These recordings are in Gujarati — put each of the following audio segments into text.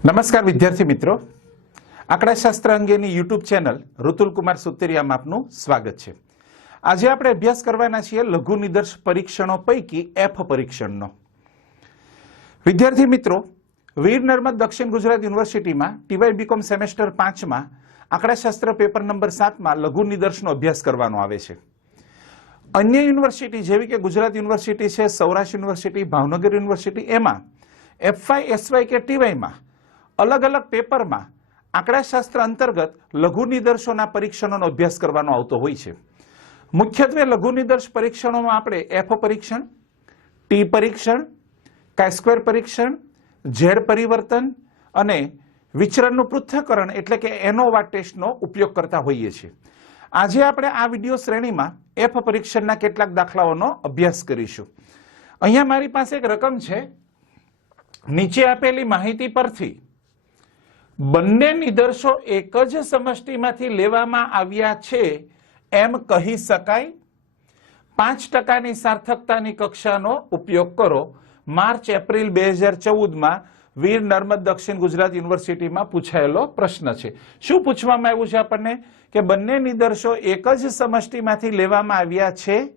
નમસ્કાર વિદ્યાર્થી મિત્રો, આંકડાશાસ્ત્ર અંગેની યુટ્યુબ ચેનલ ઋતુલ કુમાર સુતરિયામાં આપનું સ્વાગત છે। આજે આપણે અભ્યાસ કરવાના છીએ લઘુ નિદર્શ પરીક્ષણો પૈકી એફ પરીક્ષણનો। વિદ્યાર્થી મિત્રો, વીર નર્મદ દક્ષિણ ગુજરાત યુનિવર્સિટીમાં ટીવાય બીકોમ સેમેસ્ટર 5માં આંકડાશાસ્ત્ર પેપર નંબર 7માં લઘુ નિદર્શનો અભ્યાસ કરવાનો આવે છે। અન્ય યુનિવર્સિટી જેવી કે ગુજરાત યુનિવર્સિટી છે, સૌરાષ્ટ્ર યુનિવર્સિટી, ભાવનગર યુનિવર્સિટી, એમાં એફવાય, એસવાય કે ટીવાયમાં अलग अलग पेपर में आंकड़ाशास्त्र अंतर्गत लघु निदर्शों परीक्षणों अभ्यास करवानो आवतो होय छे। मुख्यत्वे लघु निदर्श परीक्षणों में आपणे एफ परीक्षण, टी परीक्षण, काई स्क्वेर परीक्षण, झेड परिवर्तन अने विचरणनुं पृथक्करण एटले के एनोवा टेस्टनो उपयोग करता होईए छीए। आजे आपणे आ विडियो श्रेणीमां एफ परीक्षणना केटलाक दाखलाओनो अभ्यास करीशुं। अहींया मारी पासे एक रकम छे। नीचे आपेली माहिती परथी બંને નિદર્શો એક જ સમષ્ટિમાંથી લેવામાં આવ્યા છે એમ કહી શકાય। 5% સાર્થકતાની કક્ષાનો ઉપયોગ કરો। માર્ચ એપ્રિલ 2014માં વીર નર્મદ દક્ષિણ ગુજરાત યુનિવર્સિટીમાં પૂછાયેલો પ્રશ્ન છે। શું પૂછવામાં આવ્યું છે આપણને કે બંને નિદર્શો એક જ સમષ્ટિમાંથી લેવામાં આવ્યા છે।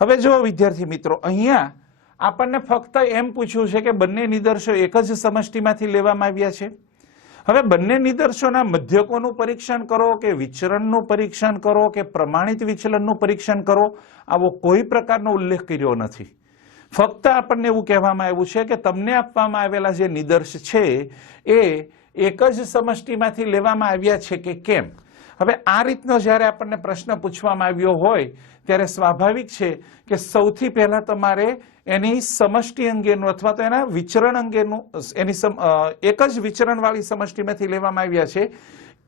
હવે જો વિદ્યાર્થી મિત્રો, અહીંયા આપણને ફક્ત એમ પૂછ્યું છે કે બંને નિદર્શો એક જ સમષ્ટિમાંથી લેવામાં આવ્યા છે। હવે બંને નિદર્શોના મધ્યકોનું પરીક્ષણ કરો કે વિચરણનું પરીક્ષણ કરો કે પ્રમાણિત વિચલનનું પરીક્ષણ કરો, આવો કોઈ પ્રકારનો ઉલ્લેખ કર્યો નથી। ફક્ત આપણને એવું કહેવામાં આવ્યું છે કે તમને આપવામાં આવેલા જે નિદર્શ છે એ એક જ સમષ્ટિમાંથી લેવામાં આવ્યા છે કે કેમ। હવે આ રીતનો જ્યારે આપણને પ્રશ્ન પૂછવામાં આવ્યો હોય ત્યારે સ્વાભાવિક છે કે સૌથી પહેલા તમારે એની સમષ્ટિ અંગેનું અથવા તો એના વિચરણ અંગેનું, એની એક જ વિચરણવાળી સમષ્ટિમાંથી લેવામાં આવ્યા છે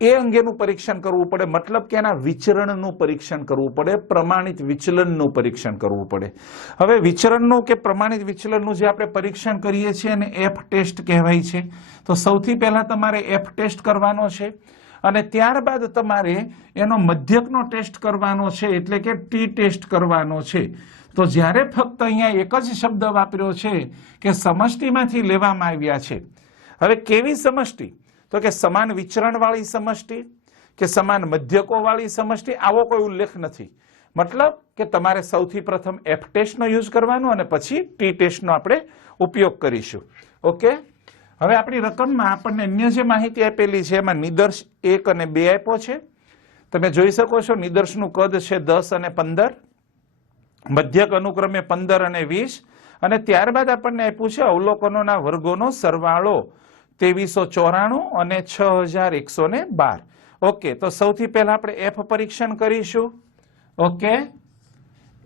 એ અંગેનું પરીક્ષણ કરવું પડે। મતલબ કે એના વિચરણનું પરીક્ષણ કરવું પડે, પ્રમાણિત વિચલનનું પરીક્ષણ કરવું પડે। હવે વિચરણનું કે પ્રમાણિત વિચલનનું જે આપણે પરીક્ષણ કરીએ છીએ એને એફ ટેસ્ટ કહેવાય છે। તો સૌથી પહેલા તમારે એફ ટેસ્ટ કરવાનો છે અને ત્યારબાદ તમારે એનો મધ્યકનો ટેસ્ટ કરવાનો છે, એટલે કે ટી ટેસ્ટ કરવાનો છે। તો જ્યારે ફક્ત અહીંયા એક જ શબ્દ વાપર્યો છે કે સમષ્ટિમાંથી લેવામાં આવ્યા છે। હવે કેવી સમષ્ટિ? તો કે સમાન વિચરણવાળી સમષ્ટિ કે સમાન મધ્યકોવાળી સમષ્ટિ, આવો કોઈ ઉલ્લેખ નથી। મતલબ કે તમારે સૌથી પ્રથમ એફ ટેસ્ટનો યુઝ કરવાનો અને પછી ટી ટેસ્ટનો આપણે ઉપયોગ કરીશું। ઓકે, હવે આપણી રકમમાં આપણને અન્ય જે માહિતી આપેલી છે એમાં નિદર્શ 1 અને 2 આપ્યો છે। તમે જોઈ શકો છો નિદર્શનું કદ છે 10 અને 15, મધ્યક અનુક્રમે 15 અને 20, અને ત્યારબાદ આપણને આપ્યું છે અવલોકનોના વર્ગોનો સરવાળો 2394 અને 6112। ઓકે, તો સૌથી પહેલા આપણે એફ પરીક્ષણ કરીશું। ઓકે,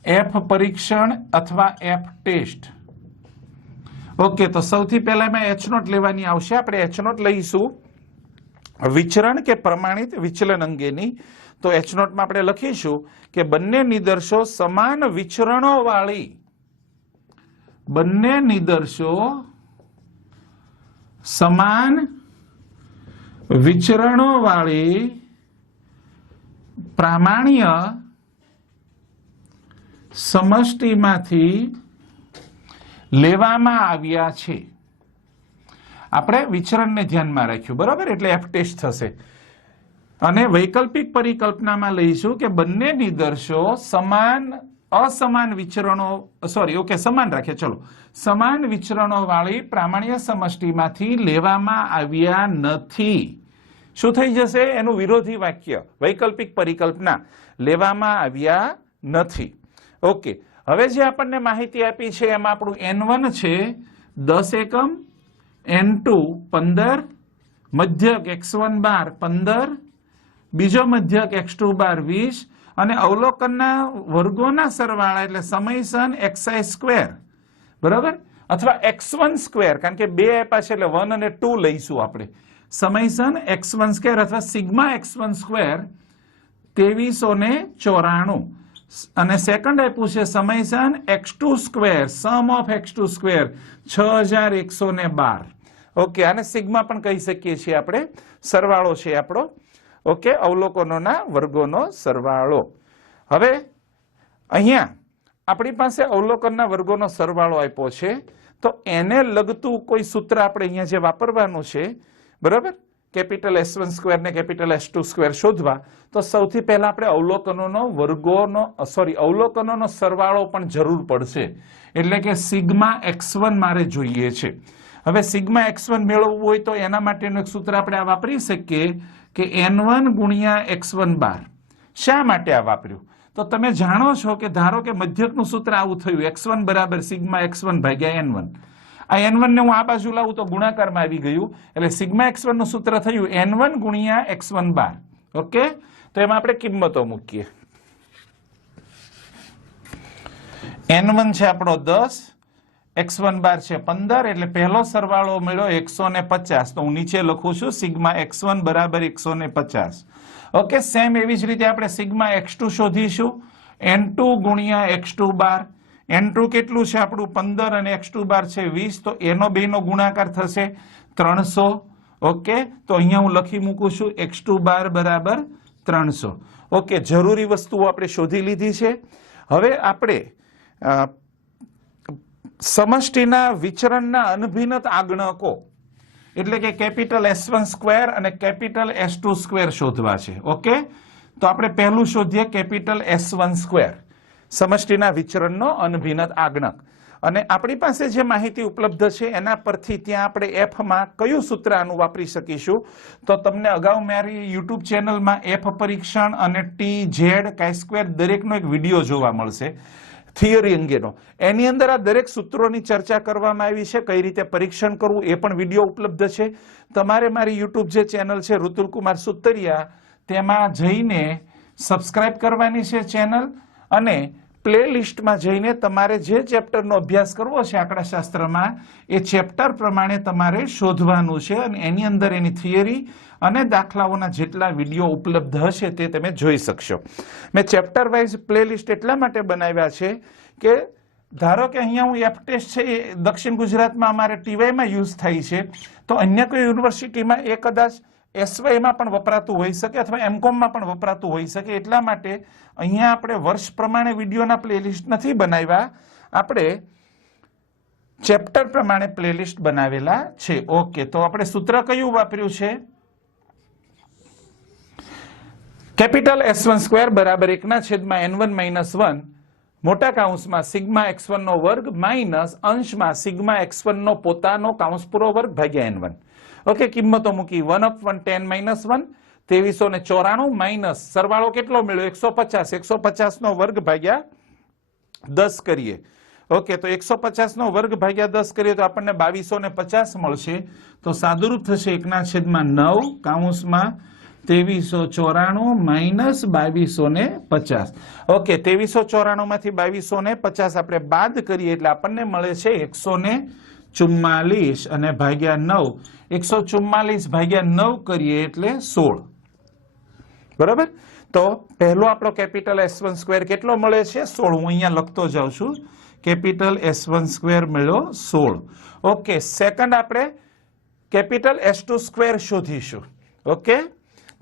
એફ પરીક્ષણ અથવા એફ ટેસ્ટ। ઓકે, તો સૌથી પહેલા એમાં એચ નોટ લેવાની આવશે। આપણે એચ નોટ લઈશું વિચરણ કે પ્રમાણિત વિચલન અંગેની। તો એચ નોટમાં આપણે લખીશું કે બંને નિદર્શો સમાન વિચરણો વાળી, બંને નિદર્શો સમાન વિચરણો વાળી પ્રામાણ્ય સમષ્ટિમાંથી લેવામાં આવ્યા છે। આપણે વિચરણને ધ્યાનમાં રાખ્યું, બરાબર, એટલે એફ ટેસ્ટ થશે। અને વૈકલ્પિક પરિકલ્પનામાં લઈશું કે બંને નિદર્શો સમાન અસમાન વિચરણો, સમાન રાખીએ, ચલો, સમાન વિચરણો વાળી પ્રામાણ્ય સમષ્ટિમાંથી લેવામાં આવ્યા નથી। શું થઈ જશે? એનું વિરોધી વાક્ય, વૈકલ્પિક પરિકલ્પના, લેવામાં આવ્યા નથી। ઓકે, હવે જે આપણને માહિતી આપી છે એમાં આપણું N1 છે 10 એકમ, N2 15, મધ્યક X1 બાર 15, બીજો મધ્યક X2 બાર 20 અને અવલોકનના વર્ગોના સરવાળા એટલે સમેશન xi સ્ક્વેર, બરાબર, અથવા x1 સ્ક્વેર, કારણ કે 2 આપ્યા છે એટલે 1 અને 2 લઈશું આપણે। સમેશન x1 સ્ક્વેર અથવા સિગ્મા x1 સ્ક્વેર 2394 અને સેકન્ડ આપ્યું છે summation x2 square, sum of x2 square 6112। Okay, આને સિગ્મા પણ કહી શકીએ છીએ આપણે, સરવાળો છે આપણો। ઓકે, અવલોકનોના વર્ગોનો સરવાળો। હવે અહીંયા આપણી પાસે અવલોકનના વર્ગોનો સરવાળો આપ્યો છે, તો એને લગતું કોઈ સૂત્ર આપણે અહીંયા જે વાપરવાનું છે બરાબર, કેપિટલ S1 સ્ક્વેર ને કેપિટલ S2 સ્ક્વેર શોધવા તો સૌથી પહેલા આપણે અવલોકનોનો સરવાળો પણ જરૂર પડશે, એટલે કે સિગ્મા x1 મારે જોઈએ છે. હવે સિગ્મા x1 મેળવવું હોય તો એના માટેનું એક સૂત્ર આપણે આ વાપરી શકીએ કે n1 ગુણ્યા x1 બાર. શા માટે આ વાપર્યું? તો તમે જાણો છો કે ધારો કે મધ્યકનું સૂત્ર આવું થયું, x1 બરાબર સિગ્મા x1 ભાગ્યા n1. આ n1 ને હું આ બાજુ લાવું તો ગુણાકારમાં આવી ગયું, એટલે સિગ્મા x1 નું સૂત્ર થયું n1 ગુણ્યા x1 બાર. ઓકે, તો એમાં આપણે કિંમતો મૂકીએ. n1 છે આપણો 10, x1 બાર છે 15, એટલે પહેલો સરવાળો મળ્યો 150. તો હું નીચે લખું છું સિગ્મા x1 બરાબર 150. ઓકે, સેમ એવી જ રીતે આપણે સિગ્મા x2 શોધીશું, n2 ગુણ્યા x2 બાર. n2 કેટલું છે આપણું 15 અને x2 બાર છે 20, તો એનો બેનો ગુણાકાર થશે 300. ઓકે, તો અહીંયા હું લખી મૂકું છું x2 બાર બરાબર 300. ઓકે, જરૂરી વસ્તુઓ આપણે શોધી લીધી છે. હવે આપણે સમષ્ટિના વિચરણના અનભિન્નત આગણકો એટલે કે કેપિટલ S1 સ્ક્વેર અને કેપિટલ S2 સ્ક્વેર શોધવા છે. ઓકે, તો આપણે પહેલું શોધીએ કેપિટલ S1 સ્ક્વેર, સમષ્ટિના વિચરણનો અનભિન્નત આગણક. અને આપણી પાસે જે માહિતી ઉપલબ્ધ છે એના પરથી ત્યાં આપણે f માં કયું સૂત્ર આનું વાપરી શકીશું? તો તમને અગાઉ મારી YouTube ચેનલમાં f પરીક્ષણ અને t z chi-square દરેકનો એક વિડીયો જોવા મળશે થિયરી અંગેનો. એની અંદર આ દરેક સૂત્રોની ચર્ચા કરવામાં આવી છે, કઈ રીતે પરીક્ષણ કરવું એ પણ વિડીયો ઉપલબ્ધ છે. તમારે મારી YouTube જે ચેનલ છે ઋતુલ કુમાર સુતરિયા, તેમાં જઈને સબસ્ક્રાઇબ કરવાની છે ચેનલ, અને પ્લેલિસ્ટમાં જઈને તમારે જે ચેપ્ટરનો અભ્યાસ કરવો છે આંકડાશાસ્ત્રમાં એ ચેપ્ટર પ્રમાણે તમારે શોધવાનું છે, અને એની અંદર એની થિયરી અને દાખલાઓના જેટલા વિડીયો ઉપલબ્ધ હશે તે તમે જોઈ શકશો. મેં ચેપ્ટર વાઇઝ પ્લેલિસ્ટ એટલા માટે બનાવ્યા છે કે ધારો કે અહીંયા હું એફ ટેસ્ટ છે એ દક્ષિણ ગુજરાતમાં અમારે ટીવાયમાં યુઝ થાય છે, તો અન્ય કોઈ યુનિવર્સિટીમાં એ કદાચ એસવાયમાં પણ વપરાતું હોઈ શકે અથવા એમકોમમાં પણ વપરાતું હોઈ શકે. એટલા માટે અહીંયા આપણે વર્ષ પ્રમાણે વિડીયોના પ્લેલિસ્ટ નથી બનાવ્યા, આપણે ચેપ્ટર પ્રમાણે પ્લેલિસ્ટ બનાવેલા છે. ઓકે, તો આપણે સૂત્ર કયું વાપર્યું છે? કેપિટલ S1 સ્ક્વેર બરાબર 1/n1 - 1 મોટા કૌંસમાં સિગ્મા x1 નો વર્ગ માઇનસ અંશમાં સિગ્મા x1 નો પોતાનો કૌંસ પૂરો વર્ગ ભાગ્યા n1. ઓકે, કિંમતો મૂકી 1/10 - 1 2394 માઇનસ સરવાળો કેટલો મળ્યો 150 નો વર્ગ ભાગ્યા 10 કરીએ. ઓકે, તો 150 નો વર્ગ ભાગ્યા 10 કરીએ તો આપણને 2250 મળશે. તો સાદુરૂપ થશે 1/9 કૌંસમાં 2394 માઇનસ 2250. ઓકે, 2394 માંથી 2250 આપણે બાદ કરીએ એટલે આપણને મળે છે 144 અને ભાગ્યા 9. 144 ભાગ્યા 9 કરીએ એટલે 16. બરાબર, તો પહેલો આપણો કેપિટલ S1 સ્ક્વેર કેટલો મળે છે? 16. હું અહીંયા લખતો જાઉં છું, કેપિટલ S1 સ્ક્વેર મળ્યો 16. ઓકે, સેકન્ડ આપણે કેપિટલ S2 સ્ક્વેર શોધીશું. ઓકે,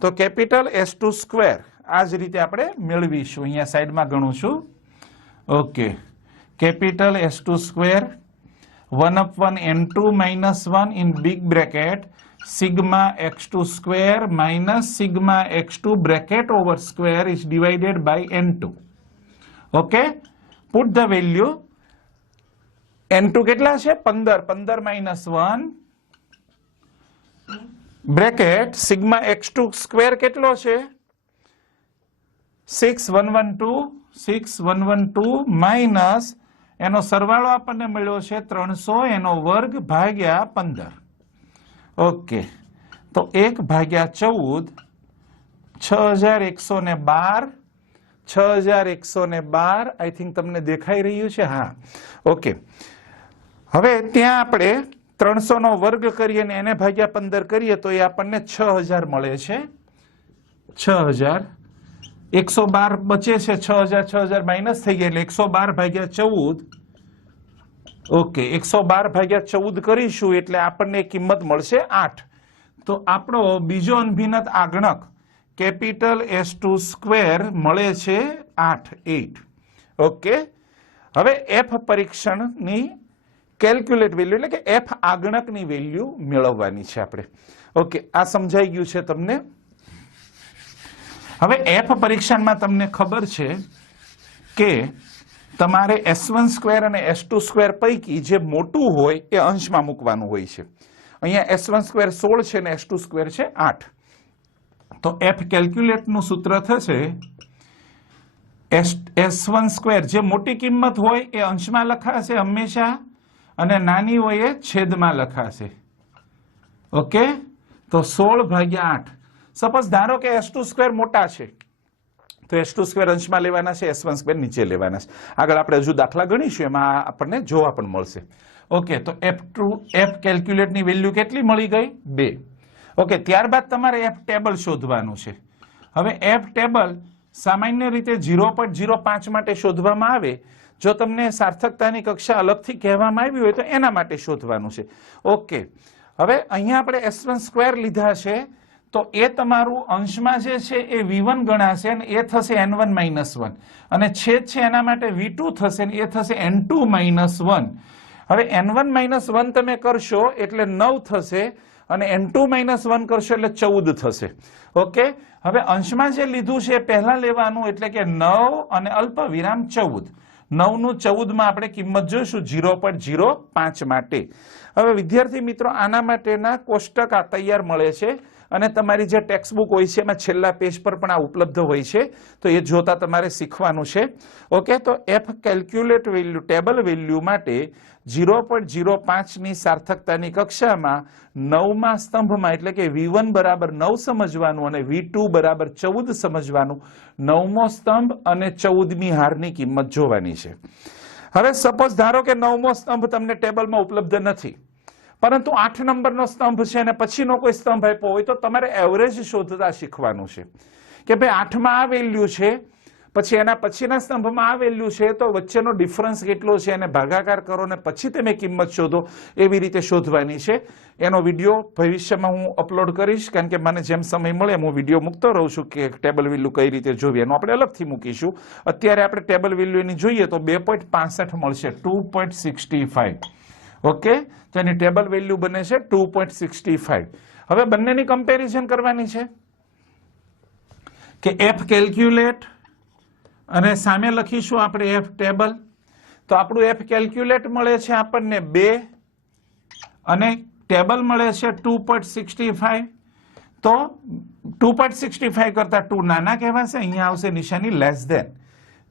તો કેપિટલ S2 સ્ક્વેર આ જ રીતે આપણે મેળવીશું. અહીંયા સાઈડમાં ગણું છું. Okay, capital S2 square 1/n2 - 1 in big bracket sigma x2 square minus sigma x2 bracket over square is divided by n2. Okay, put the value. n2 કેટલા છે? 15. 15 - 1 બ્રેકેટ સિગ્મા x2 સ્ક્વેર કેટલો છે? 6112 માઇનસ એનો સરવાળો આપણને મળ્યો છે 300 એનો વર્ગ ભાગ્યા 15. ઓકે, તો 1/14 6112 6112 આઈ થિંક તમને દેખાઈ રહ્યું છે. હા, ઓકે. હવે ત્યાં આપણે 300 નો વર્ગ કરીએ અને એને ભાગ્યા 15 કરીએ તો એ આપણને 6000 મળે છે. 6000 112 બચે છે, 6000 માઇનસ થઈ ગયા એટલે 112/14. ઓકે, 112/14 કરીશું એટલે આપણને કિંમત મળશે 8. તો આપણો બીજો અનભિન્નત આગણક કેપિટલ S2 સ્ક્વેર મળે છે 8. ઓકે, હવે F પરીક્ષણની કેલ્ક્યુલેટ વેલ્યુ એટલે કે એફ આગણકની વેલ્યુ મેળવવાની છે આપણે. ઓકે, આ સમજાઈ ગયું છે તમને. હવે એફ પરીક્ષામાં તમને ખબર છે કે તમારે s1² અને s2² પૈકી જે મોટું હોય એ અંશમાં મૂકવાનું હોય છે. અહીંયા s1² 16 છે અને s2² છે 8. તો એફ કેલ્ક્યુલેટનું સૂત્ર થશે s1² જે મોટી કિંમત હોય એ અંશમાં લખાશે હંમેશા અને નાની હોય એ છેદમાં લખાશે. ઓકે, તો 16/8. સપોઝ ધારો કે s2² મોટા છે તો s2² અંશમાં લેવાના છે, s1² નીચે લેવાના છે. આગળ આપણે હજુ દાખલા ગણીશું એમાં આપણને જોવા પણ મળશે. ઓકે, તો એફ કેલ્ક્યુલેટની વેલ્યુ કેટલી મળી ગઈ? 2. ઓકે, ત્યારબાદ તમારે એફ ટેબલ શોધવાનું છે. હવે એફ ટેબલ સામાન્ય રીતે 0.05 માટે શોધવામાં આવે. જો તમને સાર્થકતાની કક્ષા અલગથી કહેવામાં આવી હોય તો એના માટે શોધવાનું છે. ઓકે, હવે અહીંયા આપણે s1² લીધા છે તો એ તમારું અંશમાં જે છે એ v1 ગણાશે અને એ થશે n1 - 1 અને છેદ છે એના માટે v2 થશે અને એ થશે n2 - 1. હવે n1 - 1 તમે કરશો એટલે 9 થશે અને n2 - 1 કરશો એટલે 14 થશે. ઓકે, હવે અંશમાં જે લીધું છે એ પહેલા લેવાનું એટલે કે 9 અને અલ્પવિરામ 14. 9 નું 14 માં આપણે કિંમત જોઈશું 0.05 માટે. હવે વિદ્યાર્થી મિત્રો આના માટેના કોષ્ટક આ તૈયાર મળે છે અને તમારી જે ટેક્સ્ટ બુક હોય છે એમાં છેલ્લા પેજ પર પણ આ ઉપલબ્ધ હોય છે, તો એ જોતા તમારે શીખવાનું છે. ઓકે, તો F calculate value table value માટે 0.05 ની સાર્થકતાની કક્ષામાં 9મા સ્તંભમાં એટલે કે v1 બરાબર 9 સમજવાનું અને v2 બરાબર 14 સમજવાનું. 9મો સ્તંભ અને 14મી હારની કિંમત જોવાની છે. હવે સપોઝ ધારો કે 9મો સ્તંભ તમને ટેબલમાં ઉપલબ્ધ નથી પરંતુ 8 નંબરનો સ્તંભ છે અને પછીનો કોઈ સ્તંભ આપ્યો હોય તો તમારે એવરેજ શોધતા શીખવાનું છે કે ભાઈ 8માં આ વેલ્યુ છે પછી એના પછીના સ્તંભમાં આ વેલ્યુ છે તો વચ્ચેનો ડિફરન્સ કેટલો છે એને ભાગાકાર કરો ને પછી તમે કિંમત શોધો. એવી રીતે શોધવાની છે. એનો વિડીયો ભવિષ્યમાં હું અપલોડ કરીશ કારણ કે મને જેમ સમય મળે એમ હું વિડીયો મૂકતો રહું છું કે ટેબલ વેલ્યુ કઈ રીતે જોવી એનું આપણે અલગથી મૂકીશું. અત્યારે આપણે ટેબલ વેલ્યુ એની જોઈએ તો 2.65 મળશે 2.65. ઓકે, તો એની ટેબલ વેલ્યુ બને છે 2.65. હવે બંનેની કમ્પેરિઝન કરવાની છે કે એફ કેલ્ક્યુલેટ અને સામે લખીશું આપણે એફ ટેબલ. તો આપણું એફ કેલ્ક્યુલેટ મળે છે આપણને 2 અને ટેબલ મળે છે 2.65. તો 2.65 કરતા 2 નાના કહેવાશે. અહીંયા આવશે નિશાની લેસ ધેન.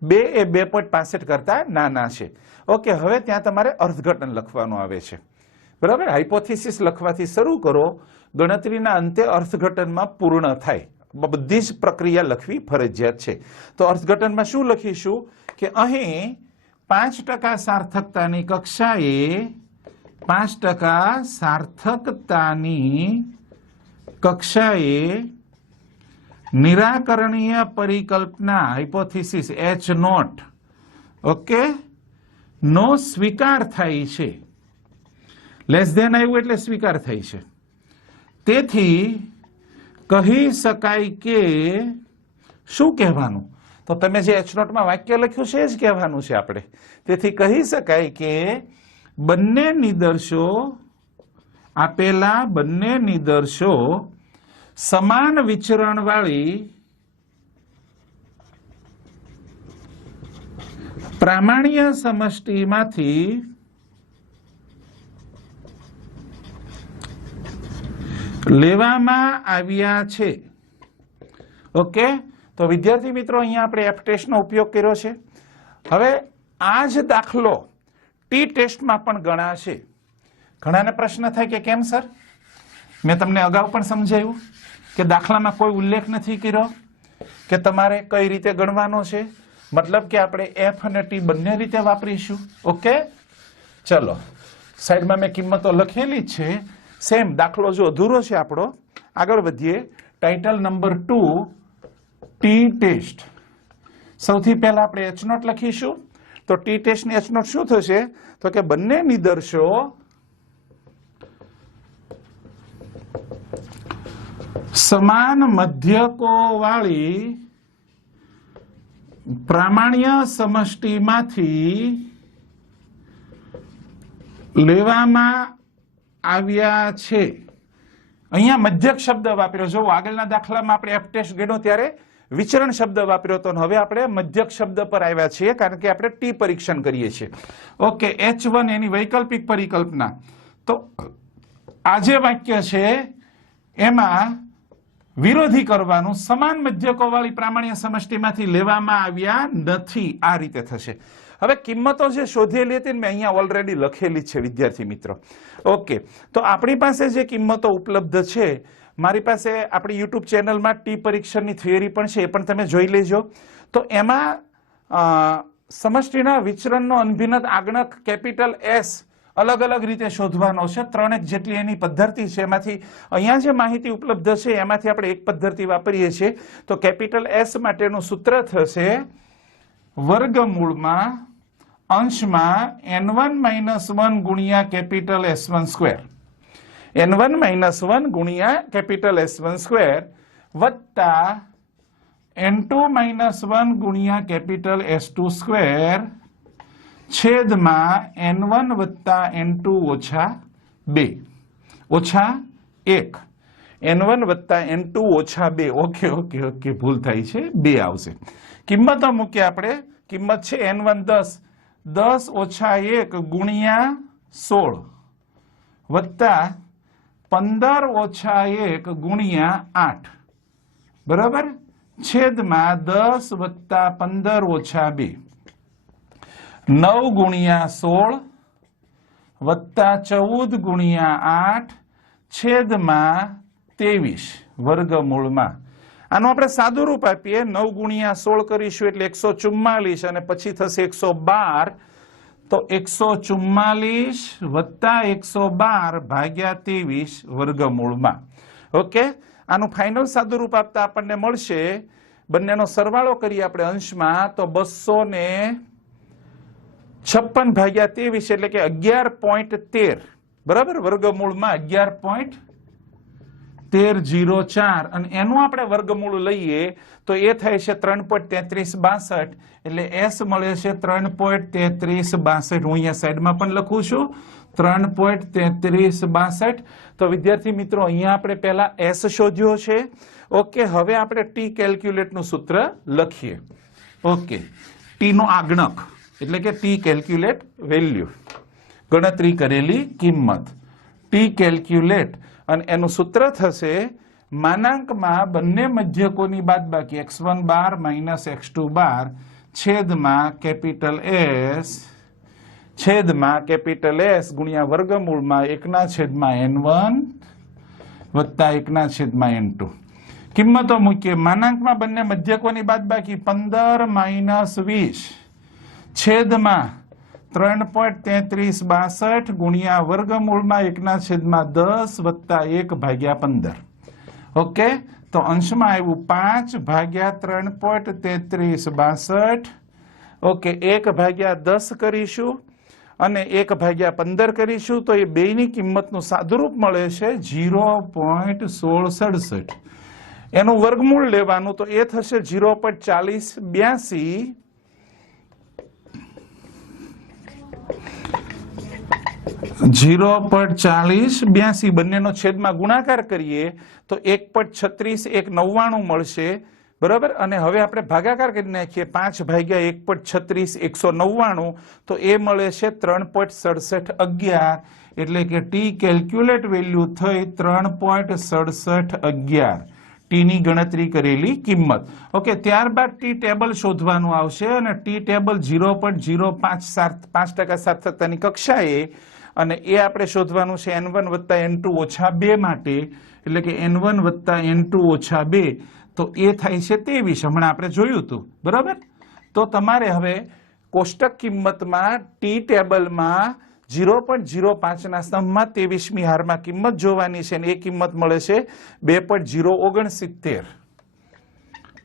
2 એ 2.65 કરતા નાના છે. ઓકે, હવે ત્યાં તમારે અર્થઘટન લખવાનું આવે છે. બરાબર, હાઇપોથિસિસ લખવાથી શરૂ કરો, ગણતરીના અંતે અર્થઘટનમાં પૂર્ણ થાય. બધી જ પ્રક્રિયા લખવી ફરજિયાત છે. તો અર્થઘટનમાં શું લખીશું કે અહીં 5% સાર્થકતાની કક્ષાએ 5% સાર્થકતાની કક્ષાએ નિરાકરણીય પરિકલ્પના હાઇપોથિસિસ H0 ઓકે નો સ્વીકાર થાય છે. લેસ ધેન આવ્યું એટલે સ્વીકાર થાય છે. તેથી કહી શકાય કે શું કહેવાનું? તો તમે જે H0 માં વાક્ય લખ્યું છે એ જ કહેવાનું છે આપણે. તેથી કહી શકાય કે બંને નિદર્શો આપેલા બંને નિદર્શો સમાન વિચરણ વાળી પ્રામાણ્ય સમષ્ટિમાંથી લેવામાં આવ્યા છે. ઓકે, તો વિદ્યાર્થી મિત્રો અહીંયા આપણે એફ ટેસ્ટનો ઉપયોગ કર્યો છે. હવે આ જ દાખલો ટી ટેસ્ટમાં પણ ગણાશે. ઘણાને પ્રશ્ન થાય કે કેમ સર? મેં તમને અગાઉ પણ સમજાવ્યું કે દાખલામાં કોઈ ઉલ્લેખ નથી કર્યો કે તમારે કઈ રીતે ગણવાનો છે. મતલબ કે આપણે એફ અને ટી બંને રીતે વાપરીશું. ઓકે, ચલો સાઈડમાં મેં કિંમતો લખેલી જ છે. સેમ દાખલો જો અધૂરો છે આપણો, આગળ વધીએ. Title number 2 t test. સૌથી પહેલા આપણે H0 લખીશું. તો ટી ટેસ્ટની H0 શું થશે? તો કે બંને નિદર્શો સમાન મધ્યકો વાળી પ્રામાણ્ય સમષ્ટિમાંથી લેવામાં આવ્યા છે. અહીંયા મધ્યક શબ્દ વાપર્યો. જો આગળના દાખલામાં આપણે એફ ટેસ્ટ ગણ્યો ત્યારે વિચરણ શબ્દ વાપર્યો હતો. હવે આપણે મધ્યક શબ્દ પર આવ્યા છીએ કારણ કે આપણે ટી પરીક્ષણ કરીએ છીએ. ઓકે, H1 એની વૈકલ્પિક પરિકલ્પના. તો આ જે વાક્ય છે એમાં વિરોધી કરવાનું, સમાન મધ્યકો વાળી પ્રામાણ્ય સમષ્ટિમાંથી લેવામાં આવ્યા નથી, આ રીતે થશે. હવે કિંમતો જે શોધેલી હતી મેં અહીંયા ઓલરેડી લખેલી છે વિદ્યાર્થી મિત્રો. ઓકે, તો આપણી પાસે જે કિંમતો ઉપલબ્ધ છે, મારી પાસે આપણી યુટ્યુબ ચેનલમાં ટી પરીક્ષણની થિયરી પણ છે, એ પણ તમે જોઈ લેજો. તો એમાં સમષ્ટિના વિચરણનો અનભિન્ન આગણક કેપિટલ S અલગ અલગ રીતે શોધવાનો છે. 3 જેટલી એની પદ્ધતિ છે. એમાંથી અહીંયા જે માહિતી ઉપલબ્ધ છે એમાંથી આપણે એક પદ્ધતિ વાપરીએ છીએ. તો કેપિટલ S માટેનું સૂત્ર થશે વર્ગમૂળમાં અંશમાં n1 - 1 ગુણ્યા કેપિટલ S1 સ્ક્વેર, n1 - 1 ગુણ્યા કેપિટલ S1 સ્ક્વેર વત્તા n2 - 1 ગુણ્યા કેપિટલ S2 સ્ક્વેર છેદમાં n1 વત્તા n2 ઓછા 2 ઓછા 1, n1 વત્તા n2 ઓછા 2. ઓકે ઓકે ઓકે, ભૂલ થાય છે, 2 આવશે. કિંમતો મૂકીએ આપણે. કિંમત છે n1 10, 10 ઓછા 1 ગુણ્યા 16 વત્તા 15 ઓછા 1 ગુણ્યા 8, બરાબર, છેદમાં 10 વત્તા 15 ઓછા 2, 9 ગુણ્યા 16 વત્તા 14 ગુણ્યા 8 છેદમાં 23 વર્ગમૂળમાં. આનું આપણે સાદું રૂપ આપીએ. 9 ગુણ્યા 16 કરીશું એટલે 144 અને પછી થશે 112. તો 144 વત્તા 112 ભાગ્યા 23 વર્ગમૂળમાં. ઓકે, આનું ફાઇનલ સાદું રૂપ આપતા આપણને મળશે, બંનેનો સરવાળો કરીએ આપણે અંશમાં, તો 256 ભાગ્યા 23 એટલે કે 11.13, બરાબર, વર્ગમૂળમાં 11.1304 અને એનું આપણે વર્ગમૂળ લઈએ તો એ થાય છે 3.3362. એટલે S મળે છે 3.3362. હું અહીંયા સાઈડમાં પણ લખું છું 3.3362. તો વિદ્યાર્થી મિત્રો અહીંયા આપણે પહેલા S શોધ્યો છે. ઓકે, હવે આપણે ટી કેલ્ક્યુલેટનું સૂત્ર લખીએ. ઓકે, ટી નો આગણક એટલે કે ટી કેલ્ક્યુલેટ વેલ્યુ, ગણતરી કરેલી કિંમત, ટી કેલ્ક્યુલેટ, અને એનું સૂત્ર થશે માનાંકમાં બંને મધ્યકોની બાદબાકી x1 બાર માઇનસ x2 બાર છેદમાં કેપિટલ S ગુણ્યા વર્ગમૂળમાં 1/n1 વત્તા 1/n2. કિંમતો મૂકીએ. માનાંકમાં બંને મધ્યકોની બાદબાકી 15 - 20 છેદમાં 3.3362 ગુણ્યા વર્ગમૂળમાં 1/10 વત્તા 1/15. ઓકે, તો અંશમાં આવ્યું 5 ભાગ્યા 3.3362. ઓકે, 1/10 કરીશું અને 1/15 કરીશું તો એ બેયની કિંમતનું સાદુરૂપ મળે છે 0.1667. એનું વર્ગમૂળ લેવાનું તો એ થશે 0.4082. 0.4082 બંનેનો છેદમાં ગુણાકાર કરીએ તો 1.36 199 મળશે, બરાબર. અને હવે આપણે ભાગાકાર કરી નાખીએ 5 ભાગ્યા 1.36 199 તો એ મળે છે 3.6711. એટલે કે ટી કેલ્ક્યુલેટ વેલ્યુ થઈ 3.6711, ટી ની ગણતરી કરેલી કિંમત. ઓકે, ત્યારબાદ ટી ટેબલ શોધવાનું આવશે અને ટી ટેબલ 0.05% સાર્થકતાની કક્ષાએ, અને એ આપણે શોધવાનું છે n1 વત્તા n2 ઓછા 2 માટે. એટલે કે n1 વત્તા n2 ઓછા 2 તો એ થાય છે 23. હમણાં આપણે જોયું હતું, બરાબર. તો તમારે હવે કોષ્ટક કિંમતમાં ટી ટેબલમાં 0.05 ના સ્તંભમાં 23મી હારમાં કિંમત જોવાની છે અને એ કિંમત મળે છે 2.069.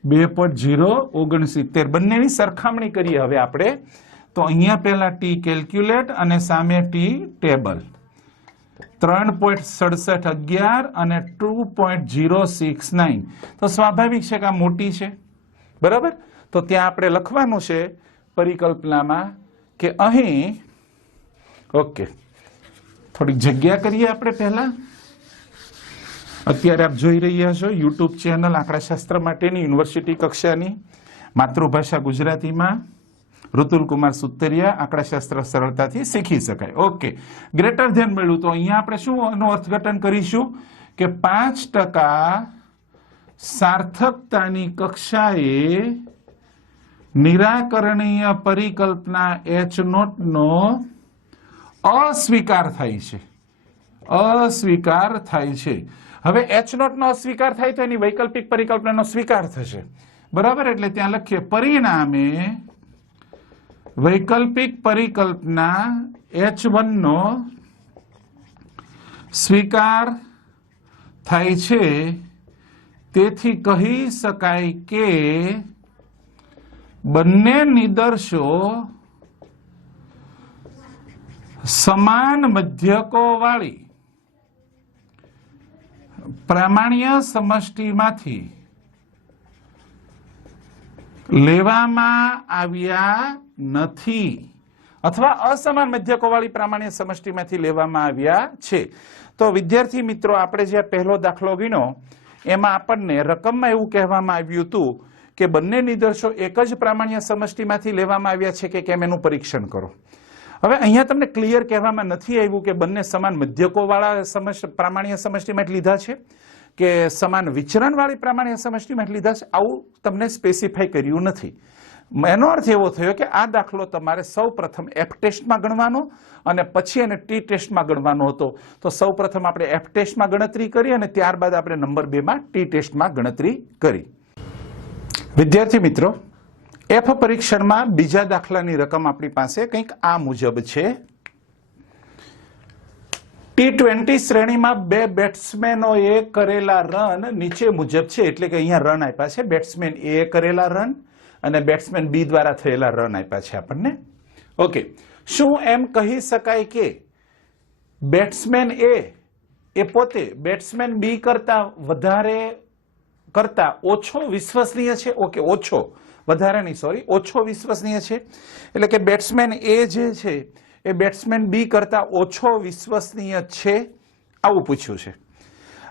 2.069. બંનેની સરખામણી કરીએ હવે આપણે. તો અહીંયા પહેલા ટી કેલ્ક્યુલેટ અને સામે ટી ટેબલ. 3.6711 અને 2.069. તો સ્વાભાવિક છે કે આ મોટી છે, બરાબર. તો ત્યાં આપણે લખવાનું છે પરિકલ્પનામાં કે અહીં, ઓકે, થોડીક જગ્યા કરીએ આપણે પહેલા. અત્યારે આપ જોઈ રહ્યા છો યુટ્યુબ ચેનલ આંકડાશાસ્ત્ર માટેની યુનિવર્સિટી કક્ષાની માતૃભાષા ગુજરાતીમાં ઋતુલ કુમાર સુતરિયા આંકડાશાસ્ત્ર સરળતાથી શીખી શકાય. ઓકે, ગ્રેટર ધેન મળ્યું તો અહીંયા આપણે શું એનું અર્થઘટન કરીશું કે 5% સાર્થકતાની કક્ષાએ નિરાકરણીય પરિકલ્પના H0 નો અસ્વીકાર થાય છે. અસ્વીકાર થાય છે. હવે H0 નો અસ્વીકાર થાય તો એની વૈકલ્પિક પરિકલ્પનાનો સ્વીકાર થશે. બરાબર, એટલે ત્યાં લખીએ પરિણામે વૈકલ્પિક પરિકલ્પના H1 નો સ્વીકાર થાય છે. તેથી કહી શકાય કે બંને નિદર્શો સમાન મધ્યકો વાળી પ્રામાણ્ય સમષ્ટિમાંથી લેવામાં આવ્યા નથી અથવા અસમાન મધ્યકો વાળી પ્રામાણ્ય સમષ્ટિમાંથી લેવામાં આવ્યા છે. તો વિદ્યાર્થી મિત્રો, આપણે જે પહેલો દાખલો ગણ્યો એમાં આપણને રકમમાં એવું કહેવામાં આવ્યું હતું કે બંને નિદર્શો એક જ પ્રામાણ્ય સમષ્ટિમાંથી લેવામાં આવ્યા છે કે કેમ એનું પરીક્ષણ કરો. હવે અહીંયા તમને ક્લિયર કહેવામાં નથી આવ્યું કે બંને સમાન મધ્યકો વાળા પ્રામાણ્ય સમષ્ટિમાંથી લીધા છે કે સમાન વિચરણ વાળી પ્રામાણ્ય સમષ્ટિમાંથી લીધા છે. આવું તમને સ્પેસિફાઈ કર્યું નથી. એનો અર્થ એવો થયો કે આ દાખલો તમારે સૌ પ્રથમ F ટેસ્ટમાં ગણવાનો અને પછી એને T ટેસ્ટમાં ગણવાનો હતો. તો સૌ પ્રથમ આપણે F ટેસ્ટમાં ગણતરી કરી અને ત્યારબાદ આપણે નંબર 2 માં T ટેસ્ટમાં ગણતરી કરી. વિદ્યાર્થી મિત્રો, F પરીક્ષણમાં બીજા દાખલાની રકમ આપણી પાસે કંઈક આ મુજબ છે. T20 શ્રેણીમાં 2 બેટ્સમેનોએ કરેલા રન નીચે મુજબ છે. એટલે કે અહીંયા રન આપ્યા છે. બેટ્સમેન A કરેલા રન અને બેટ્સમેન B દ્વારા થયેલા રન આપ્યા છે આપણને. ઓકે, શું એમ કહી શકાય કે બેટ્સમેન A એ પોતે બેટ્સમેન B કરતા ઓછો વિશ્વસનીય છે? ઓકે, ઓછો, વધારે નહીં, સોરી, ઓછો વિશ્વસનીય છે. એટલે કે બેટ્સમેન A જે છે એ બેટ્સમેન B કરતા ઓછો વિશ્વસનીય છે, આવું પૂછ્યું છે.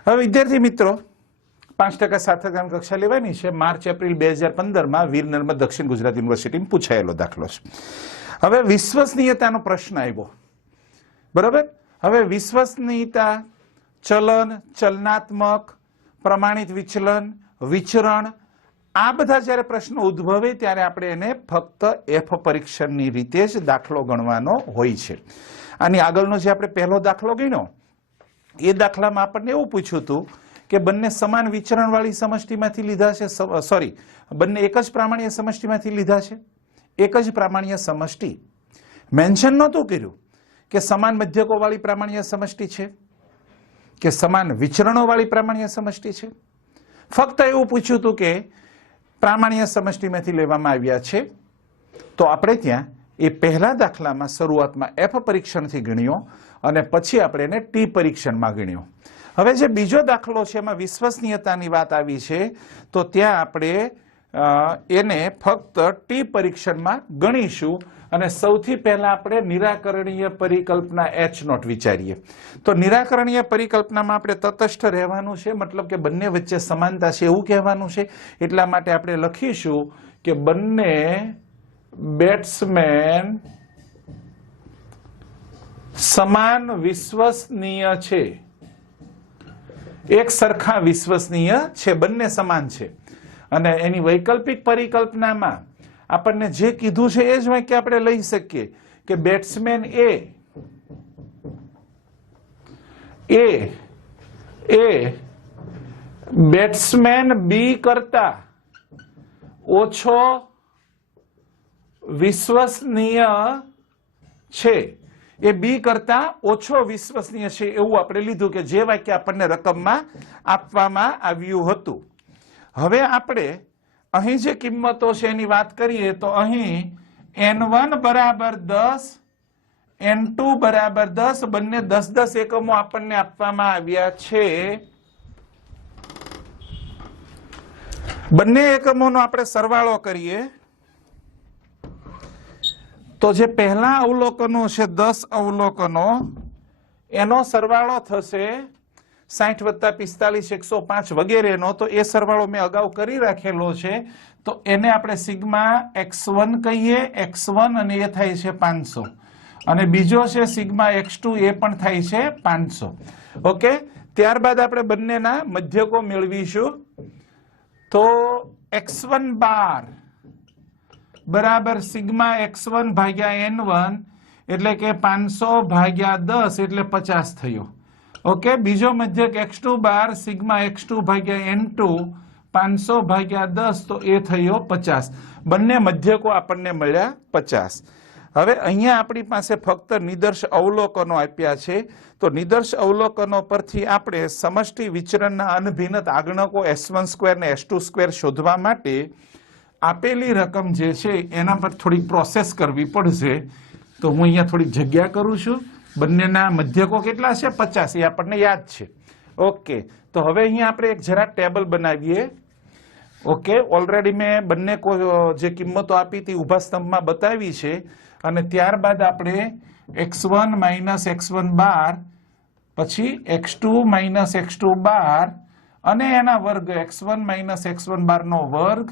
હવે વિદ્યાર્થી મિત્રો, 5% સાર્થકતાની કક્ષા લેવાની છે. માર્ચ એપ્રિલ 2015 માં વીર નર્મદ દક્ષિણ ગુજરાત યુનિવર્સિટીમાં પૂછાયેલો દાખલો છે. હવે વિશ્વસનીયતાનો પ્રશ્ન આવ્યો. બરાબર, હવે વિશ્વસનીયતા, ચલન, ચલનાત્મક, પ્રમાણિત વિચલન, વિચરણ, આ બધા જ્યારે પ્રશ્નો ઉદ્ભવે ત્યારે આપણે એને ફક્ત F પરીક્ષણની રીતે જ દાખલો ગણવાનો હોય છે. આની આગળનો જે આપણે પહેલો દાખલો ગણ્યો એ દાખલામાં આપણને એવું પૂછ્યું હતું કે બંને સમાન વિચરણ વાળી સમષ્ટિમાંથી લીધા છે. સોરી, બંને એક જ પ્રામાણ્ય સમષ્ટિમાંથી લીધા છે. એક જ પ્રામાણ્ય સમષ્ટિ. મેન્શન નહોતું કર્યું કે સમાન મધ્યકો વાળી પ્રામાણ્ય સમષ્ટિ છે કે સમાન વિચરણો વાળી પ્રામાણ્ય સમષ્ટિ છે. ફક્ત એવું પૂછ્યું હતું કે પ્રામાણ્ય સમષ્ટિમાંથી લેવામાં આવ્યા છે. તો આપણે ત્યાં એ પહેલા દાખલામાં શરૂઆતમાં F પરીક્ષણથી ગણ્યો અને પછી આપણે એને T પરીક્ષણમાં ગણ્યો. હવે જે બીજો દાખલો છે એમાં વિશ્વસનીયતાની વાત આવી છે, તો ત્યાં આપણે એને ફક્ત T પરીક્ષણમાં ગણીશું અને સૌથી પહેલા આપણે નિરાકરણીય પરિકલ્પના H0 વિચારીએ. તો નિરાકરણીય પરિકલ્પનામાં આપણે તટસ્થ રહેવાનું છે, મતલબ કે બંને વચ્ચે સમાનતા છે એવું કહેવાનું છે. એટલા માટે આપણે લખીશું કે બંને બેટ્સમેન સમાન વિશ્વસનીય છે, એક સરખા વિશ્વસનીય છે, બંને સમાન છે. અને એની વૈકલ્પિક પરિકલ્પનામાં આપણને જે કીધું છે એ જ વાક્ય આપણે લઈ શકીએ કે બેટ્સમેન એ બેટ્સમેન B કરતા ઓછો વિશ્વસનીય છે. એ B કરતા ઓછો વિશ્વસનીય છે એવું આપણે લીધું કે જે વાક્ય આપણને રકમમાં આપવામાં આવ્યું હતું. હવે આપણે અહીં જે કિંમતો છે એની વાત કરીએ તો અહીં N1 બરાબર 10, N2 બરાબર 10, બંને 10-10 એકમો આપણને આપવામાં આવ્યા છે. બંને એકમોનો આપણે સરવાળો કરીએ તો જે પહેલા અવલોકનો છે 10 અવલોકનો એનો સરવાળો થશે 60 વત્તા 45 105 વગેરેનો. તો એ સરવાળો મેં અગાઉ કરી રાખેલો છે, તો એને આપણે સિગ્મા x1 કહીએ, x1 અને એ થાય છે 500, અને બીજો છે સિગ્મા x2 એ પણ થાય છે 500. ઓકે, ત્યારબાદ આપણે બંનેના મધ્યકો મેળવીશું. તો x1 બાર બરાબર સિગ્મા x1 ભાગ્યા n1 એટલે કે 500 ભાગ્યા 10 એટલે 50 થયો. ઓકે, બીજો મધ્યક x2 બાર સિગ્મા x2 ભાગ્યા n2 500 ભાગ્યા 10 તો એ થયો 50. બંને મધ્યકો આપણને મળ્યા 50. હવે અહીંયા આપણી પાસે ફક્ત નિદર્શ અવલોકનો આપ્યા છે. તો નિદર્શ અવલોકનો પરથી આપણે સમષ્ટિ વિચરણના અનભિન્નત આગણકો s1² ને s2² શોધવા માટે આપેલી રકમ જે છે એના પર થોડીક પ્રોસેસ કરવી પડશે. તો હું અહીંયા થોડીક જગ્યા કરું છું. બંનેના મધ્યકો કેટલા છે? 50. એ આપણને યાદ છે. ઓકે, તો હવે અહીંયા આપણે એક જરા ટેબલ બનાવીએ. ઓકે, ઓલરેડી મેં બંને જે કિંમતો આપી હતી ઊભા સ્તંભમાં બતાવી છે, અને ત્યારબાદ આપણે x1 માઇનસ x1 બાર, પછી x2 માઇનસ x2 બાર અને એના વર્ગ x1 માઇનસ x1 બારનો વર્ગ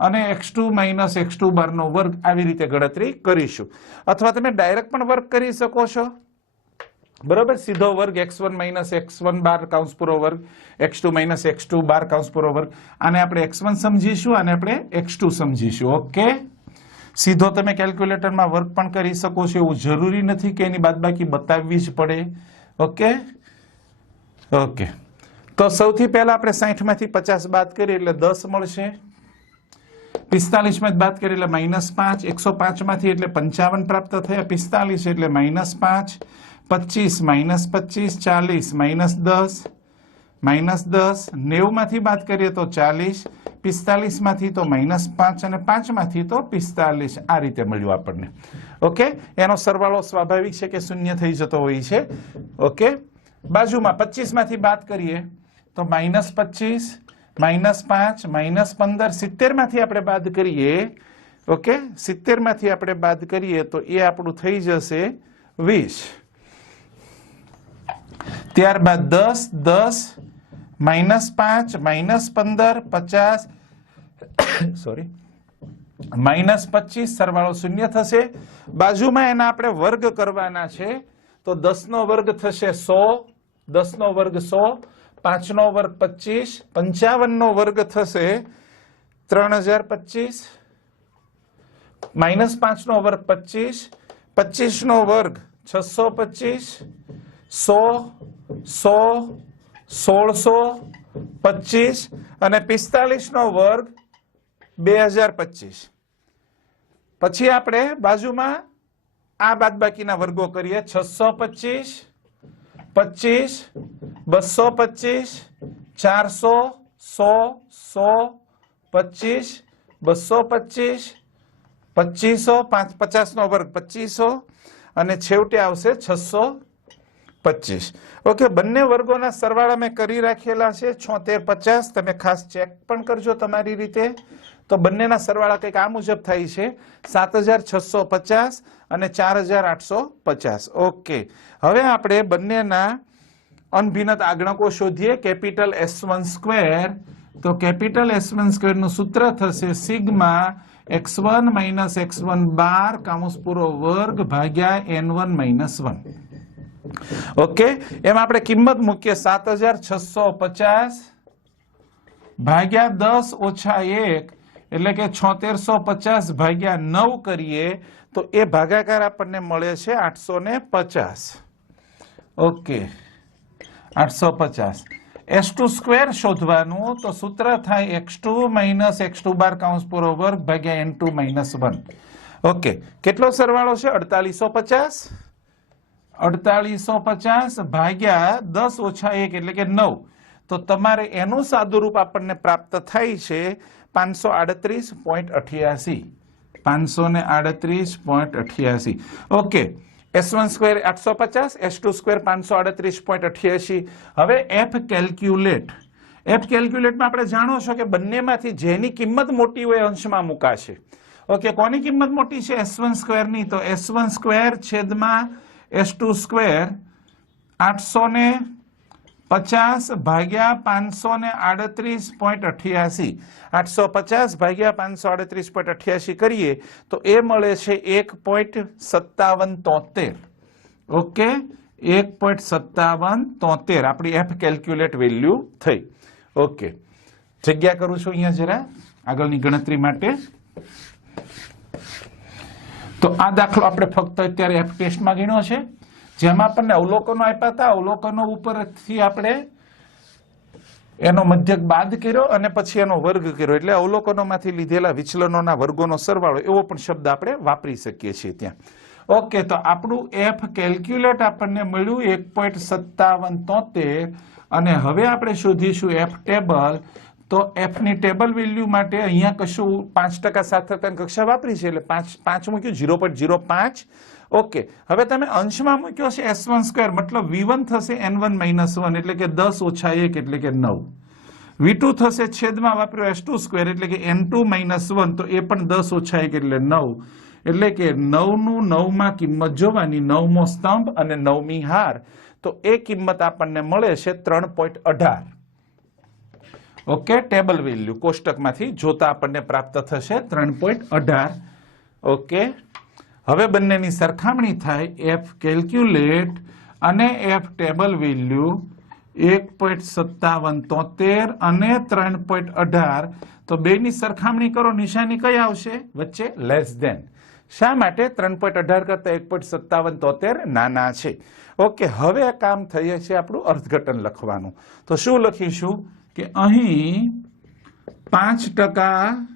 અને x2 માઇનસ x2 બારનો વર્ગ આવી રીતે ગણતરી કરીશું. અથવા તમે ડાયરેક્ટ પણ વર્ગ કરી શકો છો. બરોબર, સીધો વર્ગ x1 માઇનસ x1 બાર કૌંસ પૂરો વર્ગ x2 માઇનસ x2 બાર કૌંસ પૂરો વર્ગ. આને આપણે x1 સમજીશું અને આપણે x2 સમજીશું. ઓકે, સીધો તમે કેલ્ક્યુલેટરમાં વર્ક પણ કરી શકો છો, એવું જરૂરી નથી કે એની બાદબાકી બતાવવી જ પડે. ઓકે ઓકે, તો સૌથી પહેલા આપણે 60 માંથી 50 બાદ કરીએ એટલે 10 મળશે. 45 માંથી બાદ કરીએ એટલે -5. 105 માંથી એટલે 55 પ્રાપ્ત થયા. 45 એટલે -5, 25 -25, 40 -10 -10, 90 માંથી બાદ કરીએ તો 40, 45 માંથી તો -5 અને 5 માંથી તો 45. આ રીતે મળ્યું આપણને. ઓકે, એનો સરવાળો સ્વાભાવિક છે કે શૂન્ય થઈ જતો હોય છે. ઓકે, બાજુમાં 25 માંથી બાદ કરીએ તો -25, -5, -15, 70 માંથી આપણે બાદ કરીએ. ઓકે, 70 માંથી આપણે બાદ કરીએ તો એ આપણું થઈ જશે 20. ત્યારબાદ 10, -5, -15, 50, સોરી -25, સરવાળો શૂન્ય થશે. બાજુમાં એના આપણે વર્ગ કરવાના છે. તો 10 નો વર્ગ થશે 100, 10 નો વર્ગ 100, 5 નો વર્ગ 25, 55 નો વર્ગ થશે 3025, -5 નો વર્ગ 25, 25 નો વર્ગ 625, 100, 100, 1600, 25 અને 45 નો વર્ગ 2025. પછી આપણે બાજુમાં આ બાદબાકીના વર્ગો કરીએ. 625, 25, 225, 400, 100, 100, 25, 225, 2500, 50 નો વર્ગ 2500 અને છેવટે આવશે 625. ઓકે, બંને વર્ગોના સરવાળા મેં કરી રાખેલા છે 76, 50. તમે ખાસ ચેક પણ કરજો તમારી રીતે. તો બંનેના સરવાળા કંઈક આ મુજબ થાય છે 7650 અને 4850. ઓકે, હવે આપણે બંનેના અનભિન્નત આગણકો શોધીએ. કેપિટલ S1², તો કેપિટલ S1² નું સૂત્ર થશે સિગ્મા x1 માઇનસ x1 બાર કૌંસ પૂરો વર્ગ ભાગ્યા n1 -1. ઓકે, એમાં આપણે કિંમત મૂકીએ 7650 ભાગ્યા 10 ઓછા 1 એટલે કે 7650 ભાગ્યા 9 કરીએ તો એ ભાગાકાર આપણને મળે છે 850. ઓકે, 850. s2² શોધવાનું, તો સૂત્ર થાય x2 માઇનસ x2 બાર કૌંસ પૂરો વર્ગ ભાગ્યા n2 -1. ઓકે, કેટલો સરવાળો છે? 4850. 4850 ભાગ્યા 10 ઓછા 1 એટલે કે 9. તો તમારે એનું સાદુરૂપ આપણને પ્રાપ્ત થાય છે 538.88. 538.88. Okay, s1² 850, s2² 538.88. હવે f કેલ્ક્યુલેટ. f કેલ્ક્યુલેટમાં આપણે જાણો છો કે બંનેમાંથી જેની કિંમત મોટી હોય અંશમાં મુકાશે. ઓકે, કોની કિંમત મોટી છે? s1² ની. તો s1² છેદમાં s2² 850 ભાગ્યા 538.88 850 ભાગ્યા 538.88 કરીએ તો એ મળે છે 1.5773. ઓકે, 1.5773 આપણી એફ કેલ્ક્યુલેટ વેલ્યુ થઈ. ઓકે, જગ્યા કરું છું અહીંયા જરા આગળની ગણતરી માટે. તો આ દાખલો આપણે ફક્ત અત્યારે એફ ટેસ્ટમાં ગણ્યો છે, જેમાં આપણને અવલોકનો આપ્યા હતા. અવલોકનો ઉપરથી આપણે એનો મધ્યક બાદ કર્યો અને પછી એનો વર્ગ કર્યો, એટલે અવલોકનોમાંથી લીધેલા વિચલનોના વર્ગોનો સરવાળો એવો પણ શબ્દ આપણે વાપરી શકીએ છીએ ત્યાં. ઓકે, તો આપણું એફ કેલ્ક્યુલેટ આપણને મળ્યું 1.5773 અને હવે આપણે શોધીશું એફ ટેબલ. તો એફ ની ટેબલ વેલ્યુ માટે અહીંયા કશું 5% સાર્થકતાની કક્ષા વાપરી છે એટલે 5 મૂક્યું 0.05. ઓકે, હવે તમે અંશમાં મૂક્યો છે s1 સ્ક્વેર, મતલબ v1 થશે n1 -1 એટલે કે 10 ઓછા 1 એટલે કે 9. v2 થશે છેદમાં વાપર્યો s2 સ્ક્વેર એટલે કે n2 -1 તો એ પણ 10 ઓછા 1 એટલે 9 એટલે કે 9 નું 9 માં કિંમત જોવાની, 9મો સ્તંભ અને 9મી હાર. તો એ કિંમત આપણને મળે છે 3.18. ઓકે, ટેબલ વેલ્યુ કોષ્ટકમાંથી જોતા આપણને પ્રાપ્ત થશે 3.18. ઓકે, હવે બંનેની સરખામણી થાય, એફ કેલ્ક્યુલેટ અને એફ ટેબલ વેલ્યુ 1.5773 અને 3.18. તો બેની સરખામણી કરો, નિશાની કઈ આવશે? વચ્ચે લેસ ધેન. શા માટે? 3.18 કરતા 1.5773 નાના છે. ઓકે, હવે આ કામ થઈ છે આપણું અર્થઘટન લખવાનું. તો શું લખીશું કે અહીં 5%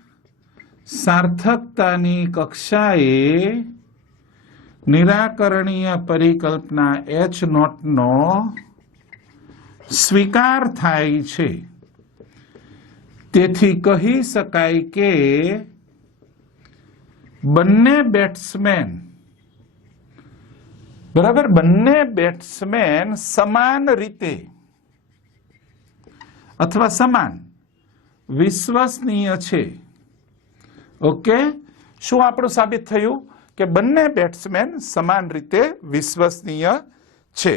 સાર્થકતાની કક્ષાએ નિરાકરણીય પરિકલ્પના H નોટનો સ્વીકાર થાય છે. તેથી કહી શકાય કે બંને બેટ્સમેન, બરાબર, બંને બેટ્સમેન સમાન રીતે અથવા સમાન વિશ્વસનીય છે. ઓકે, શું આપણું સાબિત થયું કે બંને બેટ્સમેન સમાન રીતે વિશ્વસનીય છે.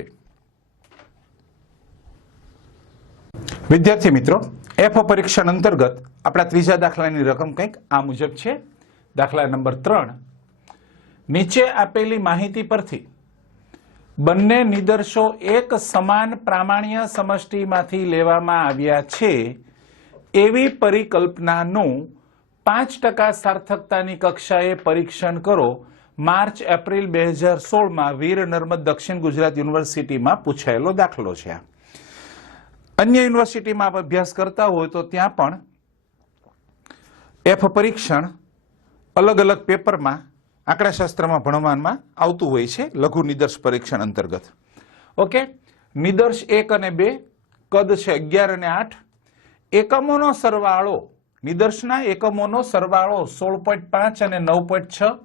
વિદ્યાર્થી મિત્રો, એફ પરીક્ષણ અંતર્ગત આપણા ત્રીજા દાખલાની રકમ કંઈક આ મુજબ છે. દાખલા નંબર 3. નીચે આપેલી માહિતી પરથી બંને નિદર્શો એક સમાન પ્રામાણ્ય સમષ્ટિમાંથી લેવામાં આવ્યા છે એવી પરિકલ્પનાનું 5% સાર્થકતાની કક્ષાએ પરીક્ષણ કરો. માર્ચ એપ્રિલ 2016 વીર નર્મદ દક્ષિણ ગુજરાત યુનિવર્સિટીમાં પૂછાયેલો દાખલો છે. અન્ય યુનિવર્સિટીમાં આપ અભ્યાસ કરતા હોય તો ત્યાં પણ એફ પરીક્ષણ અલગ અલગ પેપરમાં આંકડાશાસ્ત્રમાં ભણવામાં આવતું હોય છે લઘુ નિદર્શ પરીક્ષણ અંતર્ગત. ઓકે, નિદર્શ 1 અને 2, કદ છે 11 અને 8. એકમોનો સરવાળો, નિદર્શના એકમોનો સરવાળો 16.5 અને 9.6.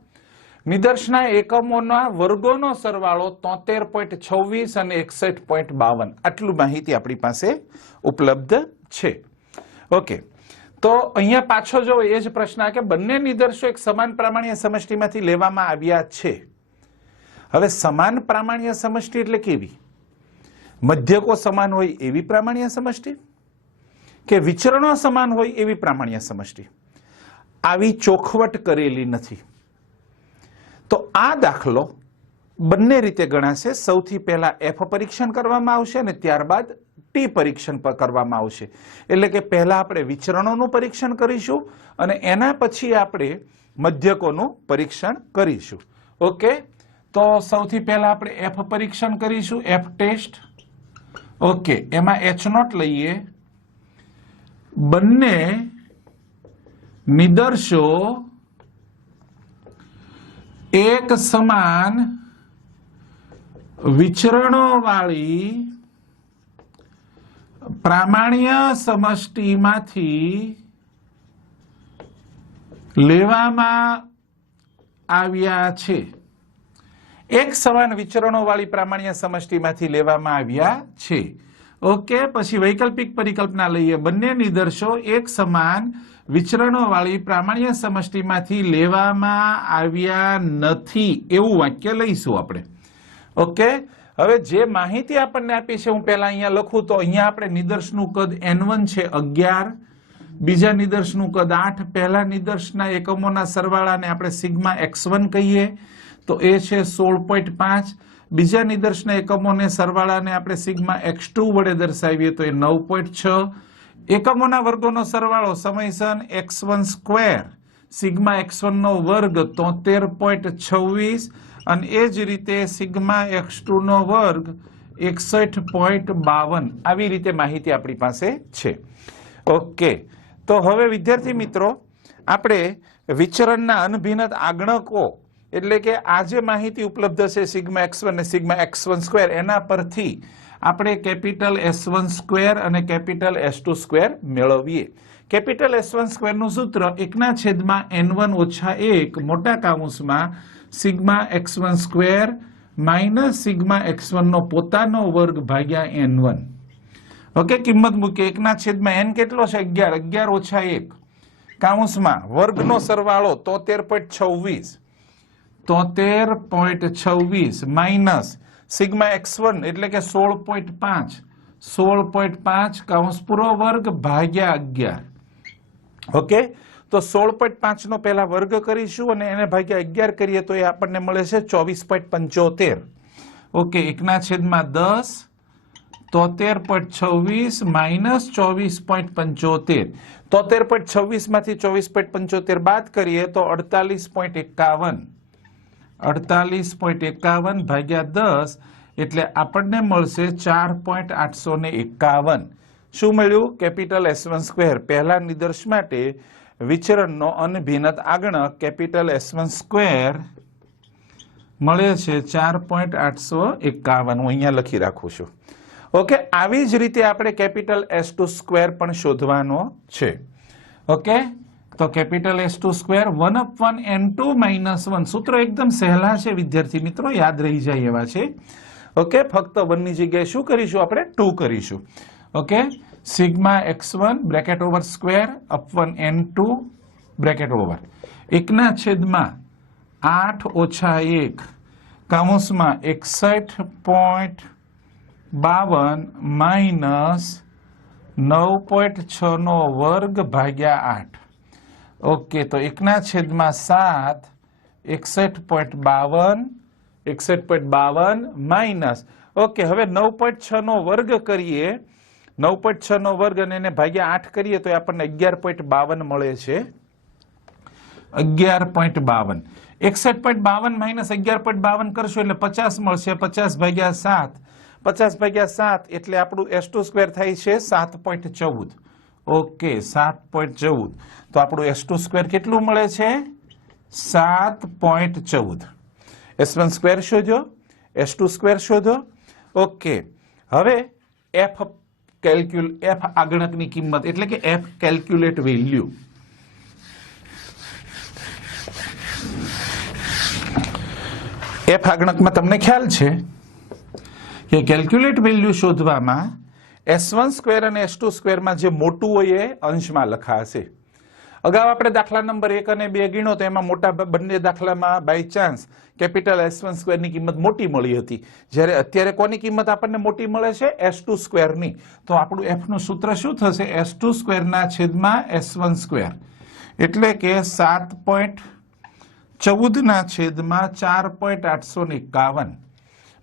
નિદર્શના એકમોના વર્ગોનો સરવાળો 73.26 અને 61.52. આટલું માહિતી આપણી પાસે ઉપલબ્ધ છે. ઓકે, તો અહીંયા પાછો જો એ જ પ્રશ્ન કે બંને નિદર્શો એક સમાન પ્રામાણ્ય સમષ્ટિમાંથી લેવામાં આવ્યા છે. હવે સમાન પ્રામાણ્ય સમષ્ટિ એટલે કેવી? મધ્યકો સમાન હોય એવી પ્રામાણ્ય સમષ્ટિ કે વિચરણો સમાન હોય એવી પ્રામાણ્ય સમષ્ટિ? આવી ચોખવટ કરેલી નથી. તો આ દાખલો બંને રીતે ગણાશે. સૌથી પહેલા એફ પરીક્ષણ કરવામાં આવશે અને ત્યારબાદ ટી પરીક્ષણ પર કરવામાં આવશે. એટલે કે પહેલા આપણે વિચરણોનું પરીક્ષણ કરીશું અને એના પછી આપણે મધ્યકોનું પરીક્ષણ કરીશું. ઓકે, તો સૌથી પહેલા આપણે એફ પરીક્ષણ કરીશું, એફ ટેસ્ટ. ઓકે, એમાં H નોટ લઈએ. બંને નિદર્શો એક સમાન વિચરણો વાળી પ્રામાણ્ય સમષ્ટિમાંથી લેવામાં આવ્યા છે. એક સમાન વિચરણો વાળી પ્રામાણ્ય સમષ્ટિમાંથી લેવામાં આવ્યા છે. ઓકે, પછી વૈકલ્પિક પરિકલ્પના લઈએ. બંને નિદર્શો એક સમાન વિચરણો વાળી પ્રામાણ્ય સમષ્ટિમાંથી લેવામાં આવ્યા નથી એવું વાક્ય લઈશું આપણે. ઓકે, હવે જે માહિતી આપણને આપી છે હું પહેલા અહીંયા લખું તો અહીંયા આપણે નિદર્શનું કદ n1 છે 11, બીજા નિદર્શનું કદ 8, પહેલા નિદર્શના એકમોના સરવાળાને આપણે સિગ્મા x1 કહીએ તો એ છે 16.5, બીજા નિદર્શના એકમોને સરવાળાને આપણે સિગ્મા x2 વડે દર્શાવીએ તો એ 9.6, એકમોના વર્ગોનો સરવાળો સમયસન x1 સ્ક્વેર સિગ્મા x1 નો વર્ગ 73.26 અને એ જ રીતે સિગ્મા x2 નો વર્ગ 61.52 આવી રીતે માહિતી આપણી પાસે છે. ઓકે, તો હવે વિદ્યાર્થી મિત્રો આપણે વિચરણના અનભિન્ન આગણકો એટલે કે આ જે માહિતી ઉપલબ્ધ છે સિગ્મા x1 અને સિગ્મા x1 સ્ક્વેર એના પરથી આપણે કેપિટલ S1 સ્ક્વેર અને કેપિટલ S2 સ્ક્વેર મેળવીએ. કેપિટલ S1 સ્ક્વેર નું સૂત્ર 1/n1 - 1 મોટા કૌંસમાં sigma x1 square minus sigma x1 નો પોતાનો વર્ગ ભાગ્યા n1. ઓકે, કિંમત મૂકીએ 1/n કેટલો છે 11, 11 - 1 કૌંસમાં વર્ગનો સરવાળો 73.26, 73.26 માઇનસ સિગ્મા x1 એટલે કે 16.5, 16.5 કૌંસ પૂરો વર્ગ ભાગ્યા 11. ઓકે, તો 16.5 નો પહેલા વર્ગ કરીશું અને એને ભાગ્યા 11 કરીએ તો એ આપણને મળે છે 24.75. ઓકે, 1/10 73.26 માઇનસ 24.75, 73.26 માંથી 24.75 બાદ કરીએ તો 48.51, 48.51 ભાગ્યા 10 એટલે આપણને મળશે 4.851. શું મળ્યું? કેપિટલ S1 સ્ક્વેર પહેલા નિદર્શ માટે વિચરણનો અનભિન્ન આગણક કેપિટલ S1 સ્ક્વેર મળે છે 4.851. હું અહીંયા લખી રાખું છું. ઓકે, આવી જ રીતે આપણે કેપિટલ S2 સ્ક્વેર પણ શોધવાનો છે. ઓકે, તો કેપિટલ S2 સ્ક્વેર 1/n2 - 1 સૂત્ર એકદમ સહેલા છે વિદ્યાર્થી મિત્રો, યાદ રહી જાય એવા છે. ઓકે, ફક્ત 1 ની જગ્યાએ શું કરીશું આપણે 2 કરીશું. Okay, sigma x1 bracket over square અપન n2 bracket over 1/8 - 1 કૌંસમાં 61.52 માઇનસ 9.6 નો વર્ગ ભાગ્યા 8. ઓકે, તો 1/7 61.52 માઇનસ. ઓકે, હવે 9.6 નો વર્ગ કરીએ, 9.6 નો વર્ગ અને એને ભાગ્યા 8 કરીએ તો આપણને 11.52 મળે છે. 11.52 61.52 માઇનસ 11.52 કરશો એટલે 50 મળશે. 50 ભાગ્યા 7, 50 ભાગ્યા 7 એટલે આપણું S2 સ્ક્વેર થાય છે 7.14. ઓકે, 7.14 તો આપણું S2 સ્ક્વેર કેટલું મળે છે 7.14. S1 સ્ક્વેર શોધો, S2 સ્ક્વેર શોધો. ઓકે, હવે F આગણકની કિંમત એટલે કે F કેલ્ક્યુલેટ વેલ્યુ. F આગણકમાં તમને ખ્યાલ છે કે કેલ્ક્યુલેટ વેલ્યુ શોધવામાં S1 સ્ક્વેર અને S2 સ્ક્વેરમાં જે મોટું હોય એ અંશમાં લખાશે. અગાઉ આપણે દાખલા નંબર 1 અને 2 ગણ્યો તો એમાં મોટા બંને દાખલામાં બાય ચાન્સ કેપિટલ S1 સ્ક્વેરની કિંમત મોટી મળી હતી, જ્યારે અત્યારે કોની કિંમત આપણને મોટી મળે છે S2 સ્ક્વેરની. તો આપણું F નું સૂત્ર શું થશે S2 સ્ક્વેરના છેદમાં S1 સ્ક્વેર એટલે કે 7.14 ના છેદમાં 4.851.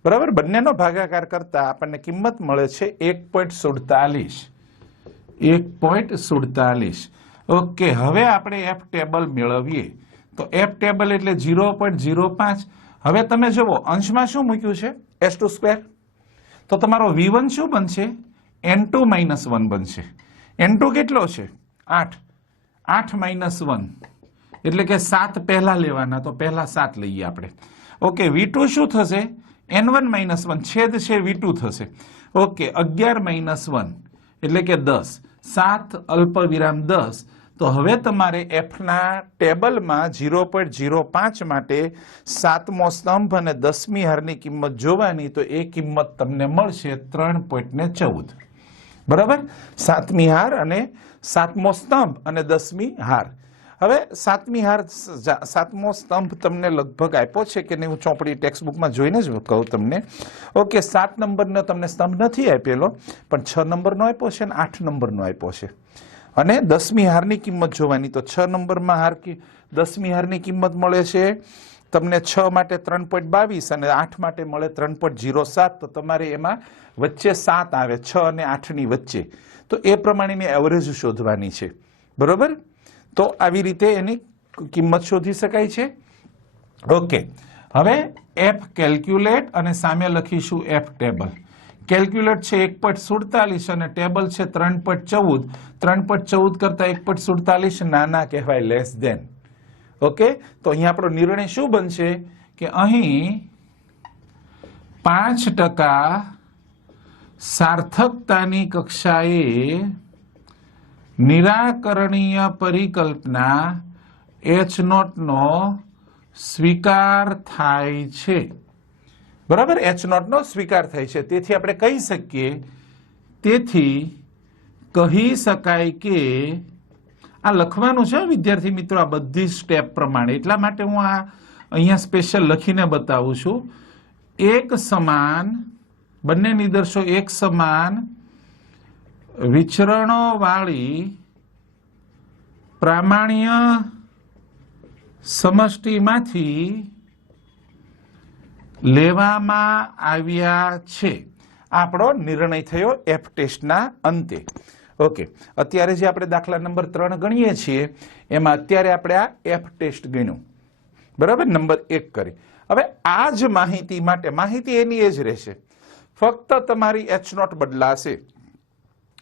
બરાબર, બંનેનો ભાગાકાર કરતા આપણને કિંમત મળે છે 1.47. ઓકે, હવે આપણે F ટેબલ મેળવીએ તો F ટેબલ એટલે 0.05. હવે તમે જુઓ અંશમાં શું મૂક્યું છે S2 સ્ક્વેર, તો તમારો V1 શું બનશે n2 - 1 બનશે. n2 કેટલો છે 8, 8 - 1 એટલે કે 7 પહેલા લેવાના, તો પહેલા 7 લઈએ આપણે. ઓકે, V2 શું થશે n1 - 1 છેદ છે V2 થશે. ઓકે, 11 - 1 એટલે કે 10, 7 અલ્પ વિરામ 10. તો હવે તમારે F ના ટેબલમાં 0.05 માટે 7મો સ્તંભ અને 10મી હારની કિંમત જોવાની, તો એ કિંમત તમને મળશે 3.14. બરાબર, 7મી હાર અને 7મો સ્તંભ અને 10મી હાર. હવે સાતમો સ્તંભ તમને લગભગ આપ્યો છે કે નહીં, હું ચોપડી ટેક્સ્ટબુકમાં જોઈને જ કહું તમને. ઓકે, 7 નંબરનો તમને સ્તંભ નથી આપેલો, પણ 6 નંબરનો આપ્યો છે અને 8 નંબરનો આપ્યો છે. અને 10મી હારની કિંમત જોવાની, તો 6 નંબરમાં 10મી હારની કિંમત મળે છે તમને 6 માટે 3.22 અને 8 માટે મળે 3.07. તો તમારે એમાં વચ્ચે 7 આવે, 6 અને 8ની વચ્ચે, તો એ પ્રમાણેની એવરેજ શોધવાની છે. બરોબર, તો આવી રીતે એની કિંમત શોધી શકાય છે. ઓકે, હવે એફ કેલ્ક્યુલેટ અને સામે લખીશું એફ ટેબલ. કેલ્ક્યુલેટ છે 1.47 અને ટેબલ છે 3.14. 3.14 કરતા 1.47 નાના કહેવાય, લેસ ધેન. ઓકે, તો અહીંયા આપણો નિર્ણય શું બનશે કે અહીં 5% સાર્થકતાની કક્ષાએ નિરાકરણીય પરિકલ્પના H0 નો સ્વીકાર થાય છે. બરાબર, H0 નો સ્વીકાર થાય છે. તેથી આપણે કહી શકીએ, તેથી કહી શકાય કે આ લખવાનું છે વિદ્યાર્થી મિત્રો, આ બધી સ્ટેપ પ્રમાણે. એટલા માટે હું આ અહીંયા સ્પેશિયલ લખીને બતાવું છું. એક સમાન, બંને નિદર્શો એક સમાન વિચરણો વાળી પ્રામાણ્ય સમષ્ટિમાંથી લેવામાં આવ્યા છે. આપણો નિર્ણય થયો એફ ટેસ્ટના અંતે. ઓકે, અત્યારે જે આપણે દાખલા નંબર 3 ગણીએ છીએ એમાં અત્યારે આપણે આ એફ ટેસ્ટ ગણ્યું. બરાબર, નંબર 1 કરી. હવે આ જ માહિતી માટે માહિતી એની એ જ રહેશે, ફક્ત તમારી H0 બદલાશે.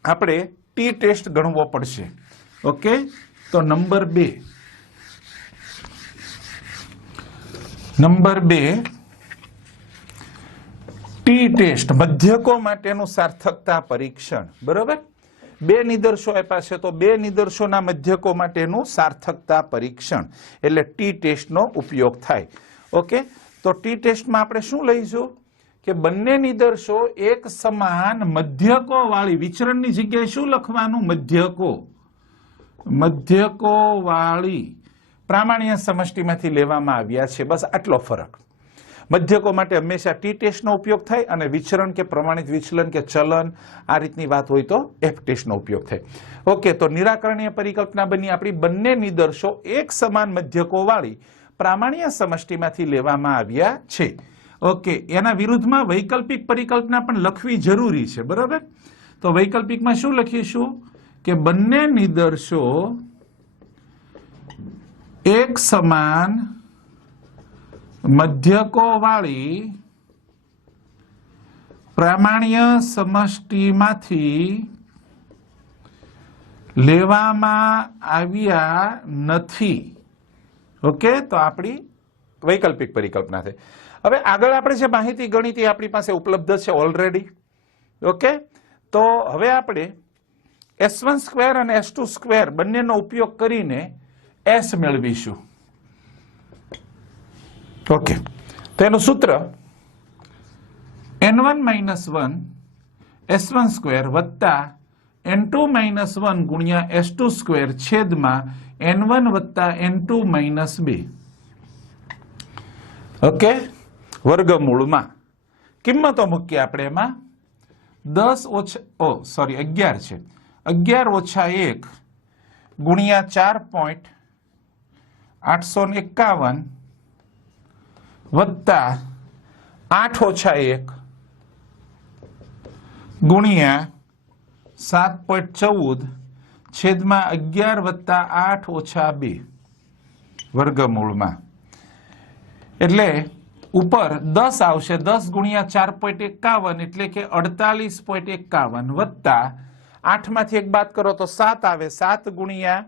આપણે ટી ટેસ્ટ ગણવો પડશે. ઓકે, તો નંબર 2 ટી ટેસ્ટ, મધ્યકો માટેનું સાર્થકતા પરીક્ષણ. બરોબર, 2 નિદર્શો આપ્યા છે, તો 2 નિદર્શોના મધ્યકો માટેનું સાર્થકતા પરીક્ષણ એટલે ટી ટેસ્ટનો ઉપયોગ થાય. ઓકે, તો ટી ટેસ્ટમાં આપણે શું લઈશું કે બંને નિદર્શો એક સમાન મધ્યકો વાળી, વિચરણની જગ્યાએ શું લખવાનું, મધ્યકો વાળી પ્રામાણ્ય સમષ્ટિમાંથી લેવામાં આવ્યા છે. બસ આટલો ફરક. મધ્યકો માટે હંમેશા ટી ટેસ્ટનો ઉપયોગ થાય અને વિચરણ કે પ્રમાણિત વિચલન કે ચલન આ રીતની વાત હોય તો એફ ટેસ્ટનો ઉપયોગ થાય. ઓકે, તો નિરાકરણીય પરિકલ્પના બની આપણી બંને નિદર્શો એક સમાન મધ્યકો વાળી પ્રામાણ્ય સમષ્ટિમાંથી લેવામાં આવ્યા છે. ઓકે, એના વિરુદ્ધમાં વૈકલ્પિક પરિકલ્પના પણ લખવી જરૂરી છે. બરાબર, તો વૈકલ્પિકમાં શું લખીશું કે બંને નિદર્શો એક સમાન મધ્યકો વાળી પ્રામાણ્ય સમષ્ટિમાંથી લેવામાં આવ્યા નથી. ઓકે, તો આપણી વૈકલ્પિક પરિકલ્પના થઈ. હવે આગળ આપણે જે માહિતી ગણી હતી આપણી પાસે ઉપલબ્ધ છે ઓલરેડી. ઓકે, તો હવે આપણે S1² અને S2² બંનેનો ઉપયોગ કરીને S મેળવીશું. ઓકે, તો એનું સૂત્ર n1 - 1 S1² વત્તા n2 - 1 ગુણ્યા S2² છેદમાં n1 વત્તા n2 - 2. ઓકે, વર્ગમૂળમાં કિંમતો મૂકીએ આપણે એમાં 11 છે, 11 - 1 ગુણ્યા 4.851 વત્તા 8 - 1 ગુણ્યા 7.14 છેદમાં 11 વત્તા 8 - 2 વર્ગમૂળમાં. એટલે ઉપર 10 આવશે, 10 ગુણ્યા 4.51 એટલે કે 48.51 વત્તા 8 માંથી 1 બાદ કરો તો 7 આવે, 7 ગુણ્યા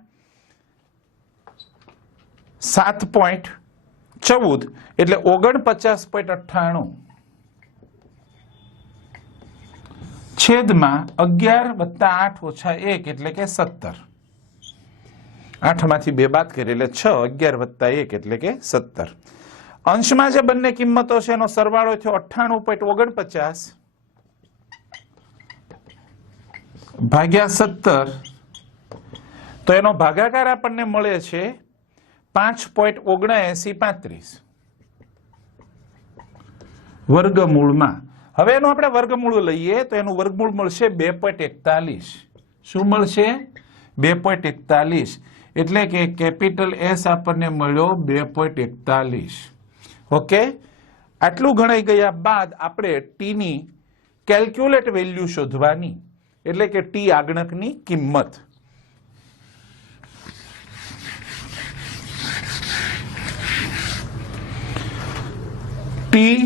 7.14 એટલે 49.98 છેદમાં 11 વત્તા 8 - 1 એટલે કે 17. 8 માંથી 2 બાદ કરી એટલે 6, 11 વત્તા 1 એટલે કે 17. અંશમાં જે બંને કિંમતો છે એનો સરવાળો થયો 98.49 ભાગ્યા 17, તો એનો ભાગાકાર આપણને મળે છે 5.7935 વર્ગમૂળમાં. હવે એનું આપણે વર્ગમૂળ લઈએ તો એનું વર્ગમૂળ મળશે 2.41. શું મળશે? 2.41. એટલે કે કેપિટલ એસ આપણને મળ્યો 2.41. ઓકે, આટલું ગણાઈ ગયા બાદ આપણે ટી ની કેલ્ક્યુલેટ વેલ્યુ શોધવાની, એટલે કે ટી આગણકની કિંમત. ટી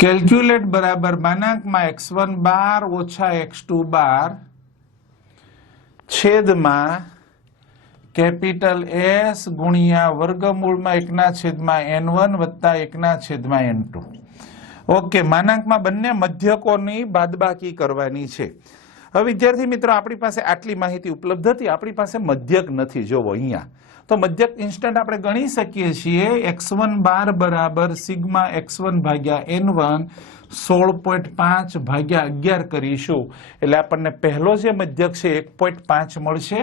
કેલ્ક્યુલેટ બરાબર માનાંકમાં x1 બાર ઓછા x2 બાર છેદમાં કેપિટલ એસ ગુણ્યા વર્ગમૂળમાં 1/n1 વત્તા 1/n2. ઓકે, માનાંકમાં બંને મધ્યકોની બાદબાકી કરવાની છે. હવે વિદ્યાર્થી મિત્રો, આપણી પાસે આટલી માહિતી ઉપલબ્ધ હતી, આપણી પાસે મધ્યક નથી. જોવો અહીંયા તો મધ્યક ઇન્સ્ટન્ટ આપણે ગણી શકીએ છીએ. x1 બાર બરાબર સિગ્મા x1 ભાગ્યા n1 16.5 ભાગ્યા 11 કરીશું એટલે આપણને પહેલો જે મધ્યક છે 1.5 મળશે.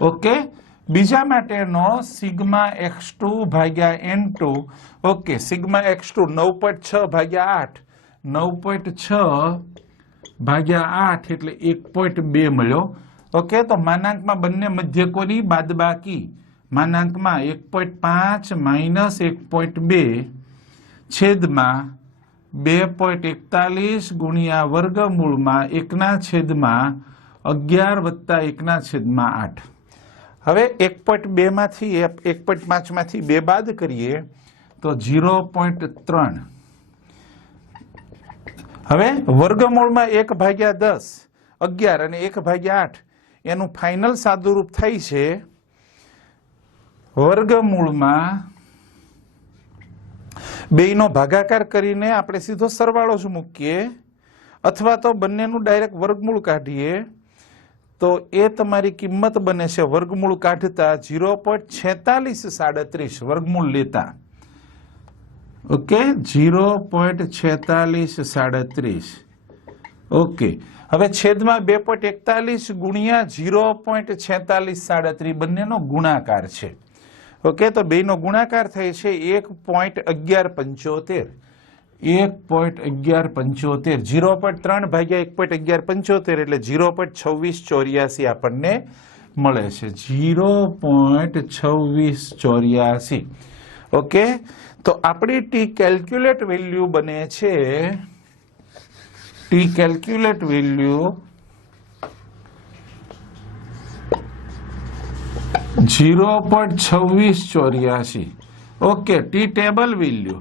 ઓકે, બીજા માટેનો સિગ્મા x2 ભાગ્યા n2. ઓકે, સિગ્મા x2 9.6 ભાગ્યા 8 9.6 ભાગ્યા 8 એટલે 1.2 મળ્યો. ઓકે, તો માનાંકમાં બંને મધ્યકોની બાદબાકી, માનાંકમાં 1.5 માઇનસ 1.2 છેદમાં 2.41 ગુણ્યા વર્ગમૂળમાં 1/11 વત્તા 1/8. હવે 1.2 માંથી 1.5 માંથી 2 બાદ કરીએ તો 0.3. હવે વર્ગમૂળમાં 1/10 11 અને 1/8 એનું ફાઇનલ સાદુરૂપ થાય છે વર્ગમૂળમાં 2 નો ભાગાકાર કરીને આપણે સીધો સરવાળો જ મૂકીએ અથવા તો બંનેનું ડાયરેક્ટ વર્ગમૂળ કાઢીએ તો એ તમારી કિંમત બને છે વર્ગમૂળ કાઢતા 0.4637 વર્ગમૂળ લેતા. ઓકે, 0.4637. ઓકે, હવે છેદમાં 2.41 ગુણ્યા 0.4637 બંનેનો ગુણાકાર છે. ઓકે, તો બેનો ગુણાકાર થાય છે 1.1175. 1.1175 0.3 ભાગ્યા 1.1175 એટલે 0.2684 આપણને મળે છે. 0.2684. ઓકે, તો આપણી ટી કેલ્ક્યુલેટ વેલ્યુ બને છે, T calculate value 0.2684. Okay, T table value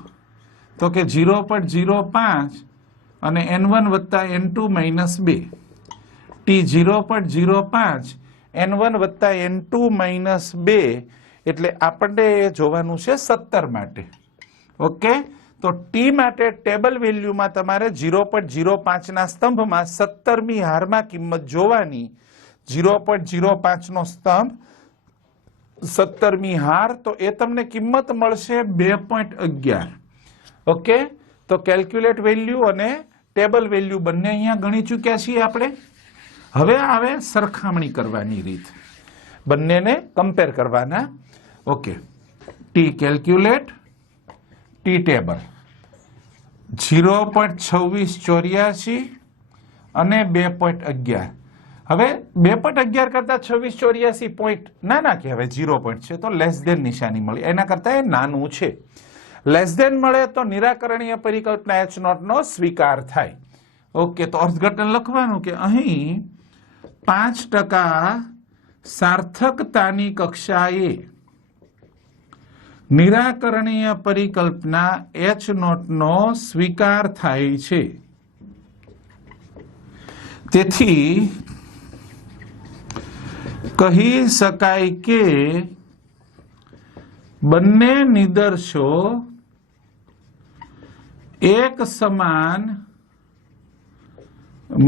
તો કે 0.05 અને n1 વત્તા n2 માઇનસ 2. ટી 0.05 n1 વત્તા n2 માઇનસ 2 એટલે આપણને જોવાનું છે 17 માટે. ઓકે, તો ટી માટે ટેબલ વેલ્યુમાં તમારે 0.05 ના સ્તંભમાં 17મી હારમાં કિંમત જોવાની. 0.05 નો સ્તંભ 17મી હાર, તો એ તમને કિંમત મળશે 2.11. ઓકે, તો કેલ્ક્યુલેટ વેલ્યુ અને ટેબલ વેલ્યુ બંને અહીંયા ગણી ચૂક્યા છીએ આપણે. હવે આવે સરખામણી કરવાની રીત, બંનેને કમ્પેર કરવાના. Okay, T calculate, T table 0.2684 અને 2.11. હવે 2.11 કરતા 2684 પોઈન્ટ નાના કહેવાય, 0 પોઈન્ટ છે તો લેસ ધેન નિશાની મળી, એના કરતા એ નાનું છે. લેસ ધેન મળે તો નિરાકરણીય પરિકલ્પના h નોટ નો સ્વીકાર થાય. ઓકે, તો અર્થઘટન લખવાનું કે અહીં 5% સાર્થકતાની કક્ષાએ નિરાકરણીય પરિકલ્પના h નોટ નો સ્વીકાર થાય છે. તેથી કહી શકાય કે બંને નિદર્શો એક સમાન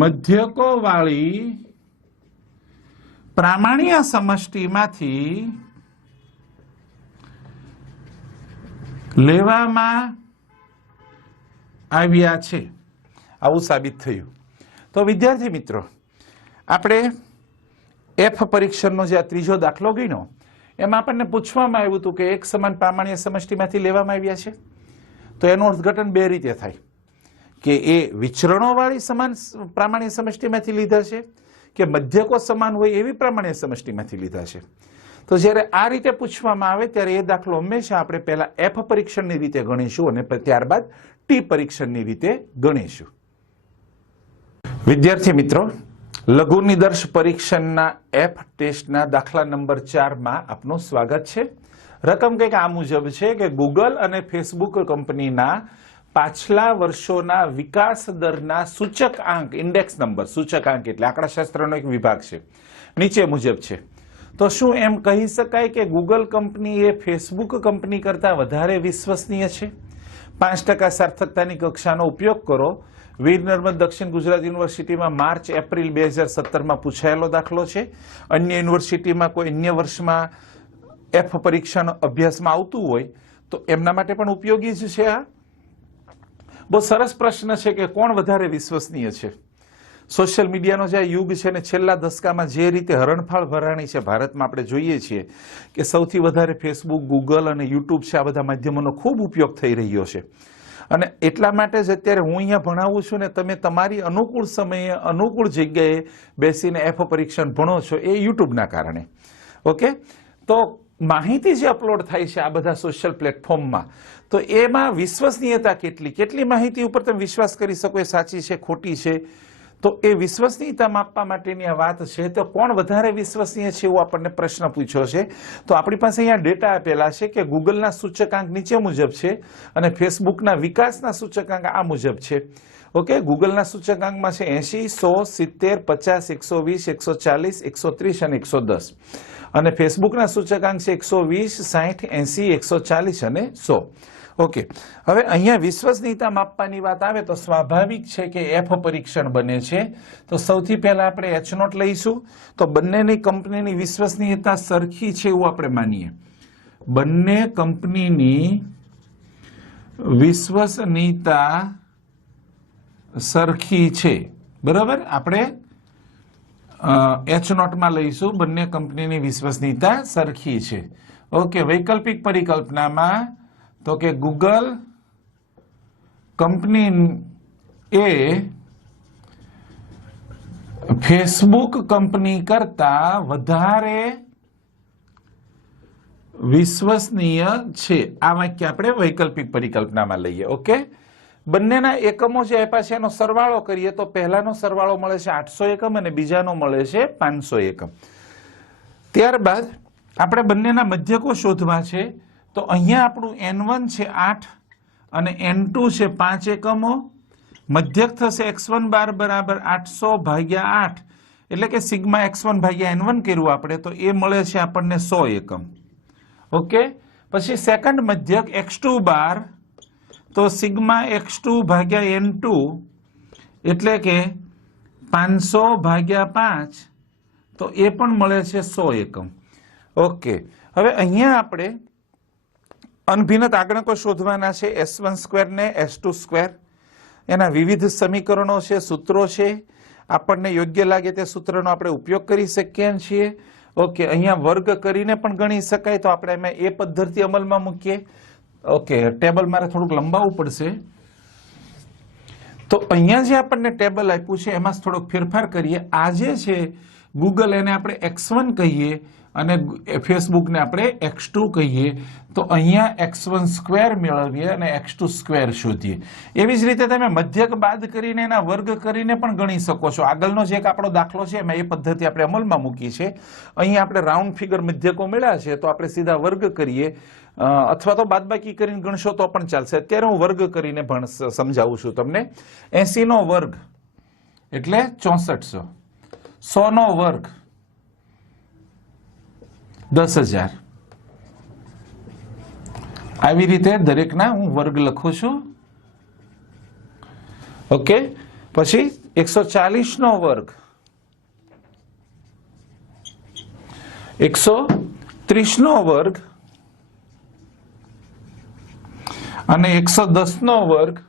મધ્યકો વાળી પ્રામાણ્ય સમષ્ટિમાંથી લેવામાં આવ્યા છે. આવું સાબિત થયું. તો વિદ્યાર્થી મિત્રો, આપણે એફ પરીક્ષણનો જે આ ત્રીજો દાખલો ગણ્યો એમાં આપણને પૂછવામાં આવ્યું હતું કે એક સમાન પ્રામાણ્ય સમષ્ટિમાંથી લેવામાં આવ્યા છે, તો એનું અર્થઘટન બે રીતે થાય કે એ વિચરણોવાળી સમાન પ્રામાણ્ય સમષ્ટિમાંથી લીધા છે કે મધ્યકો સમાન હોય એવી પ્રામાણ્ય સમષ્ટિમાંથી લીધા છે. તો જ્યારે આ રીતે પૂછવામાં આવે ત્યારે એ દાખલો હંમેશા આપણે પહેલા એફ પરીક્ષણની રીતે ગણીશું અને ત્યારબાદ ટી પરીક્ષણની રીતે ગણીશું. વિદ્યાર્થી મિત્રો, લઘુ નિદર્શ પરીક્ષણના એફ ટેસ્ટના દાખલા નંબર 4 માં આપનું સ્વાગત છે. રકમ કંઈક આ મુજબ છે કે ગૂગલ અને ફેસબુક કંપનીના પાછલા વર્ષોના વિકાસ દરના સૂચકાંક, ઇન્ડેક્સ નંબર, સૂચકાંક એટલે આંકડાશાસ્ત્રનો એક વિભાગ છે, નીચે મુજબ છે. તો શું એમ કહી શકાય કે ગૂગલ કંપની એ ફેસબુક કંપની કરતા વધારે વિશ્વસનીય છે? 5% સાર્થકતાની કક્ષાનો ઉપયોગ કરો. વીર નર્મદ દક્ષિણ ગુજરાત યુનિવર્સિટીમાં માર્ચ એપ્રિલ 2017માં પૂછાયેલો દાખલો છે. અન્ય યુનિવર્સિટીમાં કોઈ અન્ય વર્ષમાં એફ પરીક્ષણ અભ્યાસમાં આવતું હોય તો એમના માટે પણ ઉપયોગી જ છે. આ બહુ સરસ પ્રશ્ન છે કે કોણ વધારે વિશ્વસનીય છે. સોશિયલ મીડિયાનો જે યુગ છે ને છેલ્લા દશકામાં જે રીતે હરણફાળ ભરાણી છે ભારતમાં, આપણે જોઈએ છીએ કે સૌથી વધારે ફેસબુક, ગૂગલ અને યુટ્યુબ છે, આ બધા માધ્યમોનો ખૂબ ઉપયોગ થઈ રહ્યો છે. અને એટલા માટે જ અત્યારે હું અહીંયા ભણાવું છું ને તમે તમારી અનુકૂળ સમયે અનુકૂળ જગ્યાએ બેસીને એફ પરીક્ષણ ભણો છો એ યુટ્યુબના કારણે. ઓકે, તો માહિતી જે અપલોડ થાય છે આ બધા સોશિયલ પ્લેટફોર્મમાં, તો એમાં વિશ્વસનીયતા કેટલી માહિતી ઉપર તમે વિશ્વાસ કરી શકો એ સાચી છે, ખોટી છે, તો એ વિશ્વસનીયતા માપવા માટેની આ વાત છે. તો કોણ વધારે વિશ્વસનીય છે એવો આપણને પ્રશ્ન પૂછ્યો છે. તો આપણી પાસે અહીંયા ડેટા આપેલા છે કે ગૂગલના સૂચકાંક નીચે મુજબ છે અને ફેસબુકના વિકાસના સૂચકાંક આ મુજબ છે. ઓકે, ગૂગલના સૂચકાંકમાં છે 80, 100, 70, 50, 140, 140, 130 અને 110 અને ફેસબુકના સૂચકાંક છે 120, 60, 80, 140 અને 100. ઓકે, હવે અહીંયા વિશ્વસનીયતા માપવાની વાત આવે તો સ્વાભાવિક છે કે એફ પરીક્ષણ બને છે. તો સૌથી પહેલા આપણે H0 લઈશું. તો બંનેની કંપનીની વિશ્વસનીયતા સરખી છે એવું આપણે માનીએ. બંને કંપનીની વિશ્વસનીયતા સરખી છે, બરાબર. આપણે H0 માં લઈશું બંને કંપનીની વિશ્વસનીયતા સરખી છે. ઓકે, વૈકલ્પિક પરિકલ્પનામાં તો કે ગૂગલ કંપની એ ફેસબુક કંપની કરતા વધારે વિશ્વસનીય છે. આ વાક્ય આપણે વૈકલ્પિક પરિકલ્પનામાં લઈએ. ઓકે, બંનેના એકમો જે આપ્યા છે એનો સરવાળો કરીએ તો પહેલાનો સરવાળો મળે છે 800 એકમ અને બીજાનો મળે છે 500 એકમ. ત્યારબાદ આપણે બંનેના મધ્યકો શોધવા છે. તો અહીંયા આપણું N1 છે 8 અને N2 છે 5 એકમો. મધ્યક થશે x1 બાર બરાબર 800 ભાગ્યા 8 એટલે કે સિગ્મા x1 ભાગ્યા N1 કર્યું આપણે તો એ મળે છે આપણને 100 એકમ. ઓકે, પછી સેકન્ડ મધ્યક x2 બાર તો સિગ્મા x2 ભાગ્યા N2 એટલે કે 500 ભાગ્યા 5 તો એ પણ મળે છે 100 એકમ. ઓકે, હવે અહીંયા આપણે અનભિન્નત આગણકો શોધવાના છે. S1 સ્ક્વેર ને S2 સ્ક્વેર, એના વિવિધ સમીકરણો છે, સૂત્રો છે. આપણને યોગ્ય લાગે તે સૂત્રનો આપણે ઉપયોગ કરી શકીએ છીએ. ઓકે, અહીંયા વર્ગ કરીને પણ ગણી શકાય તો આપણે એમાં એ પદ્ધતિ અમલમાં મૂકીએ. ઓકે, ટેબલ મારે થોડુંક લંબાવવું પડશે. તો અહીંયા જે આપણને ટેબલ આપ્યું છે એમાં થોડોક ફેરફાર કરીએ. આ જે છે ગૂગલ એને આપણે x1 કહીએ અને ફેસબુકને આપણે x2 કહીએ. તો અહીંયા x1 સ્ક્વેર મેળવીએ અને x2 સ્ક્વેર શોધીએ. એવી જ રીતે તમે મધ્યક બાદ કરીને એના વર્ગ કરીને પણ ગણી શકો છો. આગળનો જે એક આપણો દાખલો છે એમાં એ પદ્ધતિ આપણે અમલમાં મૂકી છે. અહીંયા આપણે રાઉન્ડ ફિગર મધ્યકો મળ્યા છે તો આપણે સીધા વર્ગ કરીએ અથવા તો બાદબાકી કરીને ગણશો તો પણ ચાલશે. અત્યારે હું વર્ગ કરીને સમજાવું છું તમને. 80 નો વર્ગ એટલે 6400, 100 નો વર્ગ 10,000. આવી રીતે દરેકના હું વર્ગ લખું છું. ઓકે, પછી 140 નો વર્ગ, 130 નો વર્ગ અને 110 નો વર્ગ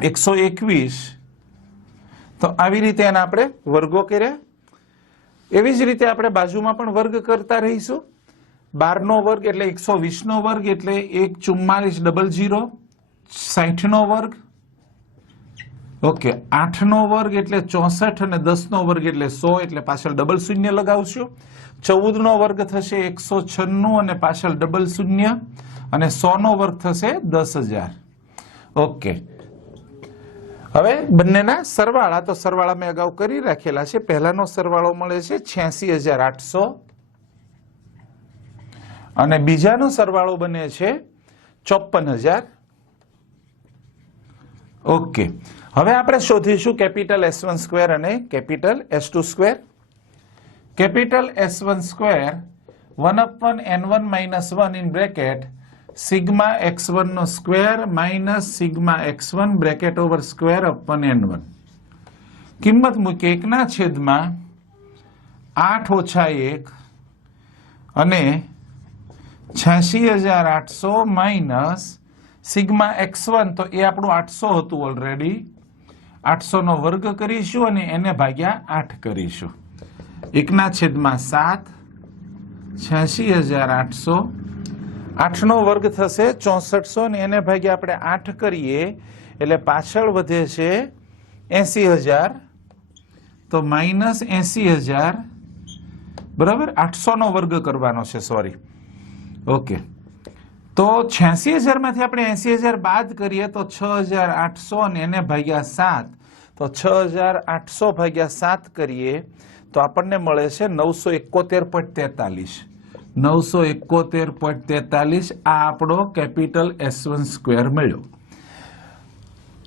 121. તો આવી રીતે એના આપણે વર્ગો કર્યા. એવી જ રીતે આપણે બાજુમાં પણ વર્ગ કરતા રહીશું. 12 નો વર્ગ એટલે 120 નો વર્ગ એટલે 14400, 60 નો વર્ગ, ઓકે, 8 નો વર્ગ એટલે 64 અને 10 નો વર્ગ એટલે 100 એટલે પાછળ ડબલ શૂન્ય લગાવશું. 14 નો વર્ગ થશે 196 અને પાછળ ડબલ શૂન્ય અને 100 નો વર્ગ થશે 10,000. ઓકે, હવે બંનેના સરવાળા તો સરવાળા મેં અગાઉ કરી રાખેલા છે. પહેલાનો સરવાળો મળે છે 86,800 અને બીજાનો સરવાળો બને છે 54,000. ઓકે, હવે આપણે શોધીશું કેપિટલ S1 સ્ક્વેર અને capital S2 square. Capital S1 square 1/n1 - 1 in bracket sigma x1 નો square minus sigma x1 bracket over square upon n1. કિંમત મૂકી 1/8 - 1 અને 86,800 માઇનસ સિગ્મા x1 તો એ આપણું 800 હતું ઓલરેડી. 800 નો વર્ગ કરીશું અને એને ભાગ્યા 8 કરીશું. 1/7 86,800, 8 નો વર્ગ થશે 6400 અને એને ભાગ્યા આપણે 8 કરીએ એટલે પાછળ વધે છે 80,000 તો માઇનસ 80,000 બરાબર. 800 નો વર્ગ કરવાનો છે, સોરી. ઓકે, તો 86,000 માંથી આપણે 80,000 બાદ કરીએ તો 6,800 અને એને ભાગ્યા 7 તો 6,800 ભાગ્યા 7 કરીએ તો આપણને મળે છે 971.43. 971.43 આ આપણો કેપિટલ S1 સ્ક્વેર મળ્યો.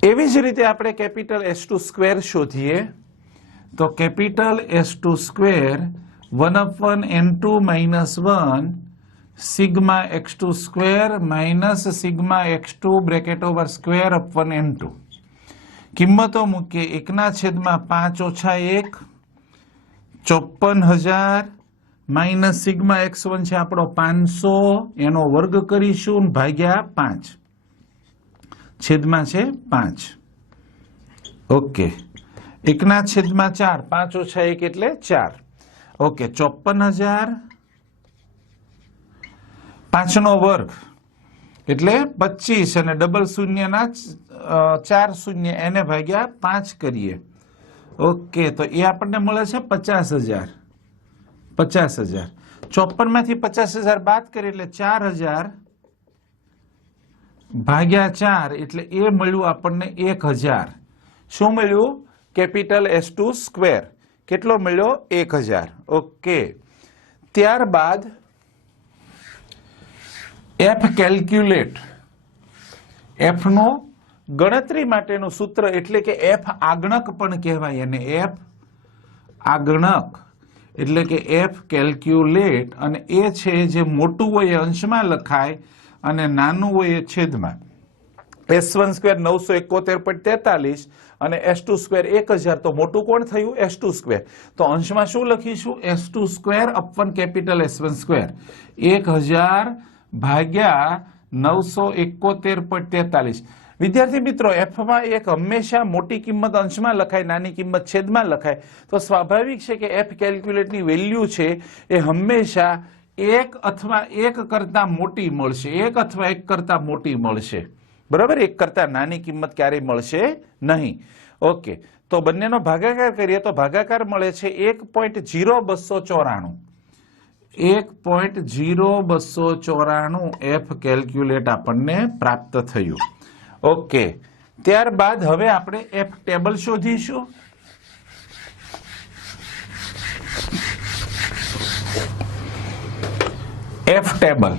એવી જ રીતે આપણે કેપિટલ S2 સ્ક્વેર શોધીએ તો capital S2 square 1/n2 - 1 sigma x2 square minus sigma x2 bracket over square અપન n2. કિંમતો મૂકીએ 1/5 - 1 54,000 માઇનસ સિગ્મા x1 છે આપણો 500 એનો વર્ગ કરીશું ભાગ્યા 5 છેદમાં છે 5. ઓકે, 1/4 5 - 1 એટલે 4. ઓકે, 54,000 5 નો વર્ગ એટલે 25 અને ડબલ શૂન્યના 4 શૂન્ય એને ભાગ્યા 5 કરીએ. ઓકે, તો એ આપણને મળે છે 50,000. 50,000 54 માંથી 50,000 બાદ કરીએ એટલે 4,000 ભાગ્યા 4 એટલે એ મળ્યું આપણને 1,000. શું મળ્યું? Capital S2 square. કેટલો મળ્યો? 1,000. ઓકે, ત્યારબાદ F કેલ્ક્યુલેટ. F નો ગણતરી માટેનું સૂત્ર એટલે કે F આગણક પણ કહેવાય અને F આગણક એટલે કે F કેલ્ક્યુલેટ અને એ છે જે મોટું હોય એ અંશમાં લખાય અને નાનું હોય એ છેદમાં. S1 સ્ક્વેર 971.43 અને S2 સ્ક્વેર 1,000 તો મોટું કોણ થયું? S2 square. તો અંશમાં શું લખીશું? S2 square અપન capital S1 square 1,000 ભાગ્યા 971.43. વિદ્યાર્થી મિત્રો, F માં એક હંમેશા મોટી કિંમત અંશમાં લખાય, નાની કિંમત છેદમાં લખાય. તો સ્વાભાવિક છે કે F કેલ્ક્યુલેટની વેલ્યુ છે એ હંમેશા 1 અથવા 1 કરતા મોટી મળશે. 1 અથવા 1 કરતા મોટી મળશે, બરાબર. 1 કરતા નાની કિંમત ક્યારેય મળશે નહીં. ઓકે, તો બંનેનો ભાગાકાર કરીએ તો ભાગાકાર મળે છે 1.0294. 1.0294 F કેલ્ક્યુલેટ આપણને પ્રાપ્ત થયું. ઓકે, ત્યારબાદ હવે આપણે F ટેબલ શોધીશું. F ટેબલ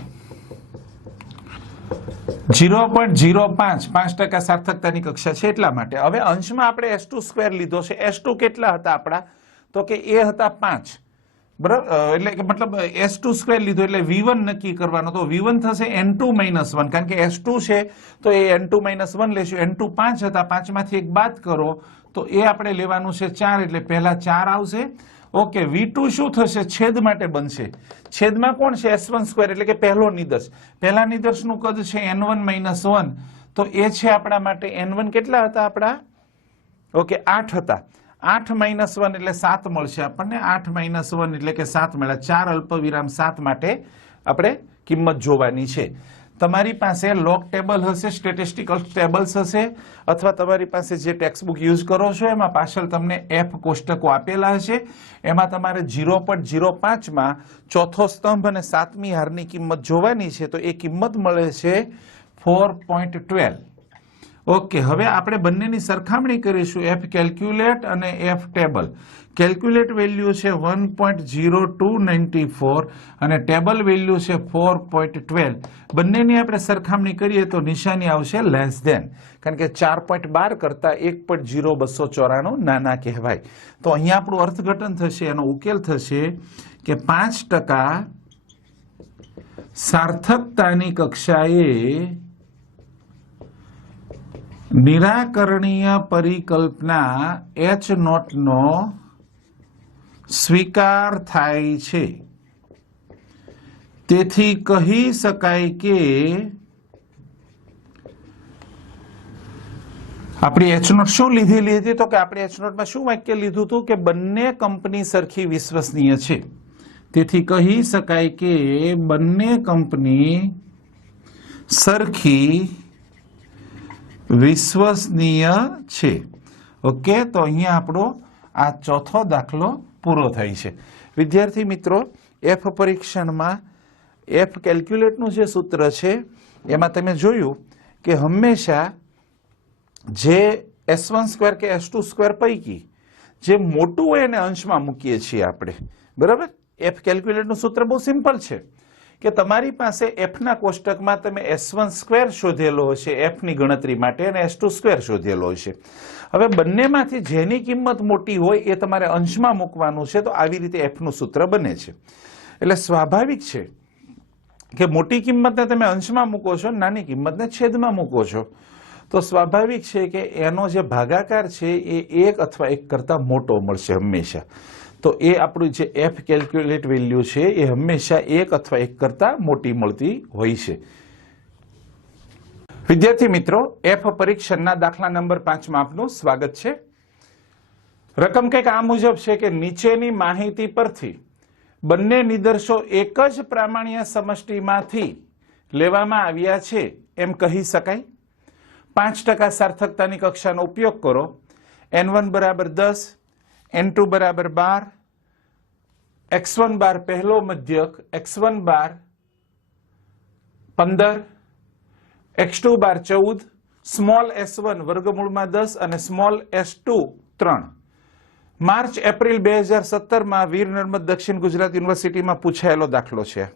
0.05 5% સાર્થકતાની કક્ષા છે એટલા માટે. હવે અંશમાં આપણે S2 સ્ક્વેર લીધો છે. S2 કેટલા હતા આપણા? તો કે એ હતા 5, બરાબર. એટલે કે મતલબ S2 સ્ક્વેર લીધો એટલે V1 નક્કી કરવાનો. તો V1 થશે N2 - 1 કારણ કે S2 છે તો એ N2 - 1 લેશું. N2 5 હતા, 5 માંથી 1 બાદ કરો તો એ આપણે લેવાનું છે 4 એટલે પહેલા 4 આવશે. ઓકે, V2 શું થશે? છેદ માટે બનશે. છેદમાં કોણ છે? S1 સ્ક્વેર એટલે કે પહેલો નિદર્શ. પહેલા નિદર્શનું કદ છે N1 - 1 તો એ છે આપણા માટે N1 કેટલા હતા આપણા? ઓકે, 8 હતા. 8 - 1 એટલે 7 મળશે આપણને. 8 - 1 એટલે કે 7 મળ્યા. 4 અલ્પવિરામ 7 માટે આપણે કિંમત જોવાની છે. તમારી પાસે લોગ ટેબલ હશે, સ્ટેટિસ્ટિકલ ટેબલ્સ હશે, અથવા તમારી પાસે જે ટેક્સ્ટબુક યુઝ કરો છો એમાં પાછળ તમને એફ કોષ્ટકો આપેલા હશે. એમાં તમારે 0.05 માં ચોથો સ્તંભ અને સાતમી હારની કિંમત જોવાની છે. તો એ કિંમત મળે છે 4.12. ઓકે, હવે આપણે બંનેની સરખામણી કરીશું, એફ કેલ્ક્યુલેટ અને એફ ટેબલ. કેલ્ક્યુલેટ વેલ્યુ છે 1.0294 અને ટેબલ વેલ્યુ છે 4.12. બંનેની આપણે સરખામણી કરીએ તો નિશાની આવશે લેસ ધેન, કારણ કે 4.12 કરતા 1.0294 નાના કહેવાય. તો અહીંયા આપણું અર્થઘટન થશે, એનો ઉકેલ થશે કે 5% સાર્થકતાની કક્ષાએ નિરાકરણીય પરિકલ્પના H નોટ નો સ્વીકાર થાય છે. તેથી કહી શકાય કે આપણી H નોટ શું લીધેલી હતી? તો કે આપણે H નોટમાં શું વાક્ય લીધું હતું કે બંને કંપની સરખી વિશ્વસનીય છે. તેથી કહી શકાય કે બંને કંપની સરખી વિશ્વસનીય છે. ઓકે, તો અહીંયા આપણો આ ચોથો દાખલો પૂરો થાય છે. વિદ્યાર્થી મિત્રો, એફ પરીક્ષણમાં એફ કેલ્ક્યુલેટનું જે સૂત્ર છે એમાં તમે જોયું કે હંમેશા જે S1² કે S2² પૈકી જે મોટું હોય એને અંશમાં મૂકીએ છીએ આપણે, બરાબર. એફ કેલ્ક્યુલેટનું સૂત્ર બહુ સિમ્પલ છે કે તમારી પાસે એફના કોષ્ટકમાં તમે S1² શોધેલો હશે એફની ગણતરી માટે અને S2² શોધેલો હશે. હવે બંનેમાંથી જેની કિંમત મોટી હોય એ તમારે અંશમાં મૂકવાનું છે. તો આવી રીતે એફનું સૂત્ર બને છે. એટલે સ્વાભાવિક છે કે મોટી કિંમતને તમે અંશમાં મૂકો છો, નાની કિંમતને છેદમાં મૂકો છો. તો સ્વાભાવિક છે કે એનો જે ભાગાકાર છે એ 1 અથવા 1 કરતા મોટો મળશે હંમેશા. તો એ આપણું જે એફ કેલ્ક્યુલેટ વેલ્યુ છે એ હંમેશા 1 અથવા 1 કરતા મોટી મળતી હોય છે. વિદ્યાર્થી મિત્રો, એફ પરીક્ષણના દાખલા નંબર 5 માં આપનું સ્વાગત છે. રકમ કંઈક આ મુજબ છે કે નીચેની માહિતી પરથી બંને નિદર્શો એક જ પ્રામાણ્ય સમષ્ટિમાંથી લેવામાં આવ્યા છે એમ કહી શકાય. 5% સાર્થકતાની કક્ષાનો ઉપયોગ કરો. N1 = 10, N2 = 12, X1 બાર પહેલો મધ્યક, X1 બાર 15, X2 બાર 14, સ્મોલ s1 વર્ગમૂળમાં 10 અને સ્મોલ s2 3. માર્ચ એપ્રિલ 2017 માં વીર નર્મદ દક્ષિણ ગુજરાત યુનિવર્સિટીમાં પૂછાયેલો દાખલો છે.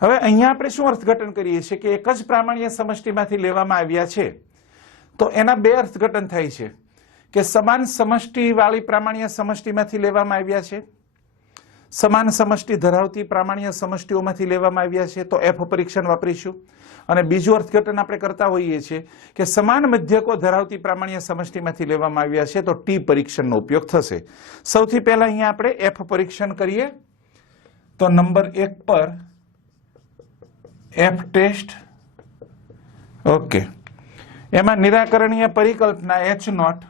હવે અહીંયા આપણે શું અર્થઘટન કરીએ છીએ કે એક જ પ્રામાણ્ય સમષ્ટિમાંથી લેવામાં આવ્યા છે. તો એના બે અર્થઘટન થાય છે કે સમાન સમષ્ટિ વાળી પ્રામાણ્ય સમષ્ટિમાંથી લેવામાં આવ્યા છે, સમાન સમષ્ટિ ધરાવતી પ્રામાણ્ય સમષ્ટિઓમાંથી લેવામાં આવ્યા છે. તો એફ પરીક્ષણ વાપરીશું. અને બીજું અર્થઘટન આપણે કરતા હોઈએ છીએ કે સમાન મધ્યકો ધરાવતી પ્રામાણ્ય સમષ્ટિમાંથી લેવામાં આવ્યા છે. તો ટી પરીક્ષણનો ઉપયોગ થશે. સૌથી પહેલા અહીંયા આપણે એફ પરીક્ષણ કરીએ. તો નંબર 1 પર એફ ટેસ્ટ. ઓકે, એમાં નિરાકરણીય પરિકલ્પના H નોટ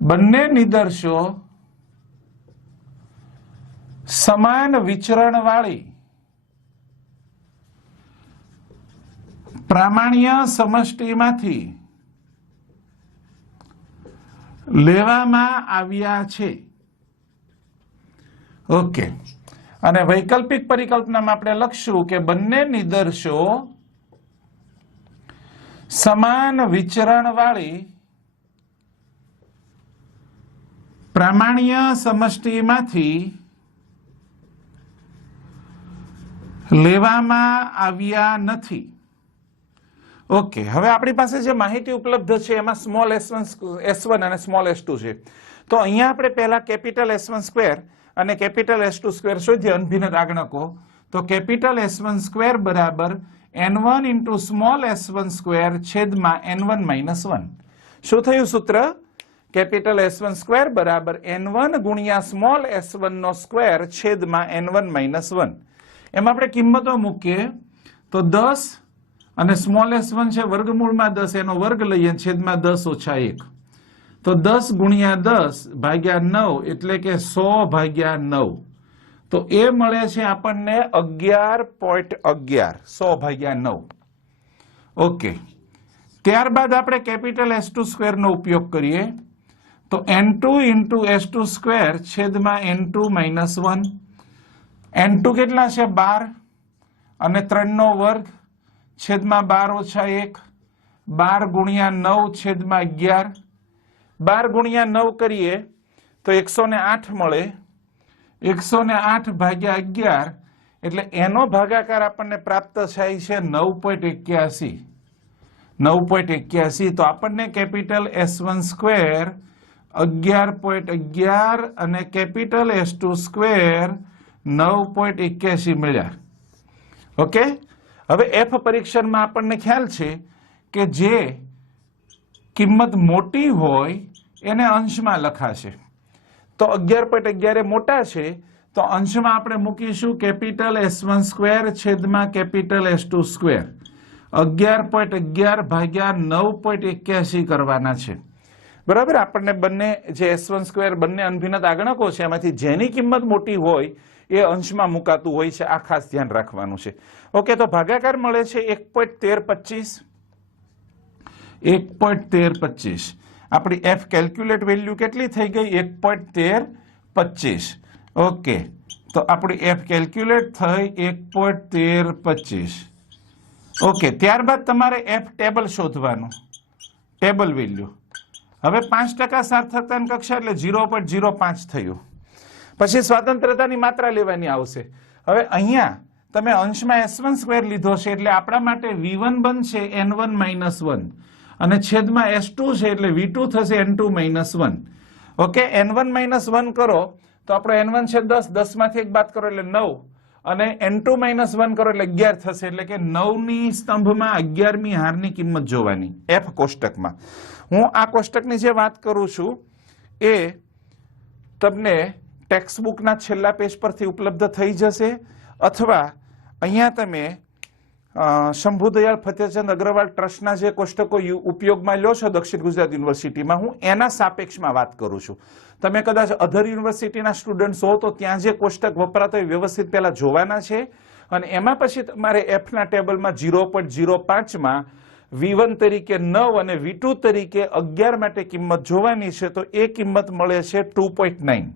બંને નિદર્શો સમાન વિચરણ વાળી પ્રામાણ્ય સમષ્ટિમાંથી લેવામાં આવ્યા છે. ઓકે, અને વૈકલ્પિક પરિકલ્પનામાં આપણે લખશું કે બંને નિદર્શો સમાન વિચરણ વાળી પ્રામાણ્ય સમષ્ટિમાંથી લેવામાં આવ્યા નથી. ઓકે, હવે આપણી પાસે જે માહિતી ઉપલબ્ધ છે એમાં સ્મોલ s1 અને સ્મોલ s2 છે. તો અહીંયા આપણે પહેલા કેપિટલ S1² અને કેપિટલ S2² શોધીએ અનભિન્ન આગણકો. તો કેપિટલ S1² બરાબર N1 × સ્મોલ s1² છેદમાં N1 - 1. શું થયું સૂત્ર? કેપિટલ S1² બરાબર N1 × સ્મોલ s1² છેદમાં N1 - 1. એમાં આપણે કિંમતો મૂકીએ તો 10 અને સ્મોલ s1 છે વર્ગમૂળમાં 10, એનો વર્ગ લઈએ છેદમાં 10 - 1. તો तो 10 गुणिया 10 भाग्या 9 એટલે કે 100 ભાગ્યા 9 तो ए મળે છે આપણને 11.11 100 ભાગ્યા 9 ઓકે ત્યારબાદ આપણે કેપિટલ S2 સ્ક્વેર નો ઉપયોગ કરીએ તો n2 into S2 સ્ક્વેર છેદમાં n2 minus 1 n2 કેટલા છે 12 અને 3 નો વર્ગ છેદમાં 12 ઓછા 1 12 ગુણ્યા 9 છેદમાં 11 12 ગુણ્યા 9 કરીએ તો 108 મળે 108 ભાગ્યા 11 એટલે એનો ભાગાકાર આપણને પ્રાપ્ત થાય છે 9.81 9.81 તો આપણને કેપિટલ S1 સ્ક્વેર 11.11 અને કેપિટલ S2 સ્ક્વેર 9.81 મળ્યા ઓકે હવે F પરીક્ષણમાં આપણને ખ્યાલ છે કે જે કિંમત મોટી હોય એને અંશમાં લખાશે તો 11.11 મોટા છે તો અંશમાં આપણે મૂકીશું કેપિટલ S1 સ્ક્વેર છેદમાં કેપિટલ S2 સ્ક્વેર 11.11 ભાગ્યા 9.81 કરવાના છે બરાબર આપણને બંને જે S1 સ્ક્વેર બંને અનભિન્ન આગણકો છે એમાંથી જેની કિંમત મોટી હોય એ અંશમાં મુકાતું હોય છે આ ખાસ ધ્યાન રાખવાનું છે ઓકે તો ભાગાકાર મળે છે 1.1325 1.1325 આપણી F કેલ્ક્યુલેટ વેલ્યુ કેટલી થઈ ગઈ 1.1325 ઓકે તો આપણી F કેલ્ક્યુલેટ થઈ 1.1325 ઓકે ત્યારબાદ તમારે F ટેબલ શોધવાનું ટેબલ વેલ્યુ હવે 5% સાર્થકતાની કક્ષા એટલે 0.05 થયું પછી સ્વતંત્રતાની માત્રા લેવાની આવશે હવે અહીંયા તમે અંશમાં S1 સ્ક્વેર લીધો છે એટલે આપણા માટે V1 બનશે N1 minus 1 અને છેદમાં S2 છે એટલે V2 થશે N2 minus 1 okay N1 minus 1 કરો તો આપણો N1 છે 10 10 માંથી એક બાદ કરો એટલે 9 અને N2 minus 1 કરો એટલે 11 થશે એટલે કે 9 ની સ્તંભમાં 11મી હારની કિંમત જોવાની F કોષ્ટકમાં હું આ કોષ્ટકની જે વાત કરું છું એ તમને ટેક્સ્ટ બુકના છેલ્લા પેજ પરથી ઉપલબ્ધ થઈ જશે અથવા અહીંયા તમે શંભુદયાળ ફતેહચંદ અગ્રવાલ ટ્રસ્ટના જે કોષ્ટકો ઉપયોગમાં લ્યો છો દક્ષિણ ગુજરાત યુનિવર્સિટીમાં હું એના સાપેક્ષમાં વાત કરું છું તમે કદાચ અધર યુનિવર્સિટીના સ્ટુડન્ટ્સ હો તો ત્યાં જે કોષ્ટક વપરાતો હોય વ્યવસ્થિત પહેલા જોવાના છે અને એમાં પછી તમારે Fના ટેબલમાં 0.05 માં V1 તરીકે 9 અને V2 તરીકે 11 માટે કિંમત જોવાની છે તો એ કિંમત મળે છે 2.9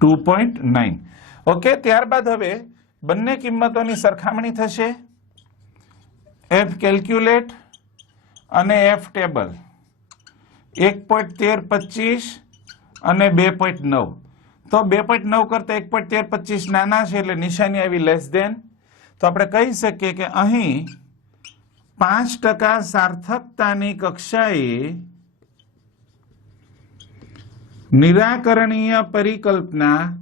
2.9 ઓકે ત્યારબાદ હવે બંને કિંમતોની સરખામણી થશે F કેલ્ક્યુલેટ અને F ટેબલ 1.1325 અને 2.9 તો 2.9 કરતા 1.1325 નાના છે એટલે નિશાની આવી લેસ ધેન તો આપણે કહી શકીએ કે અહીં 5% સાર્થકતાની કક્ષાએ નિરાકરણીય પરિકલ્પના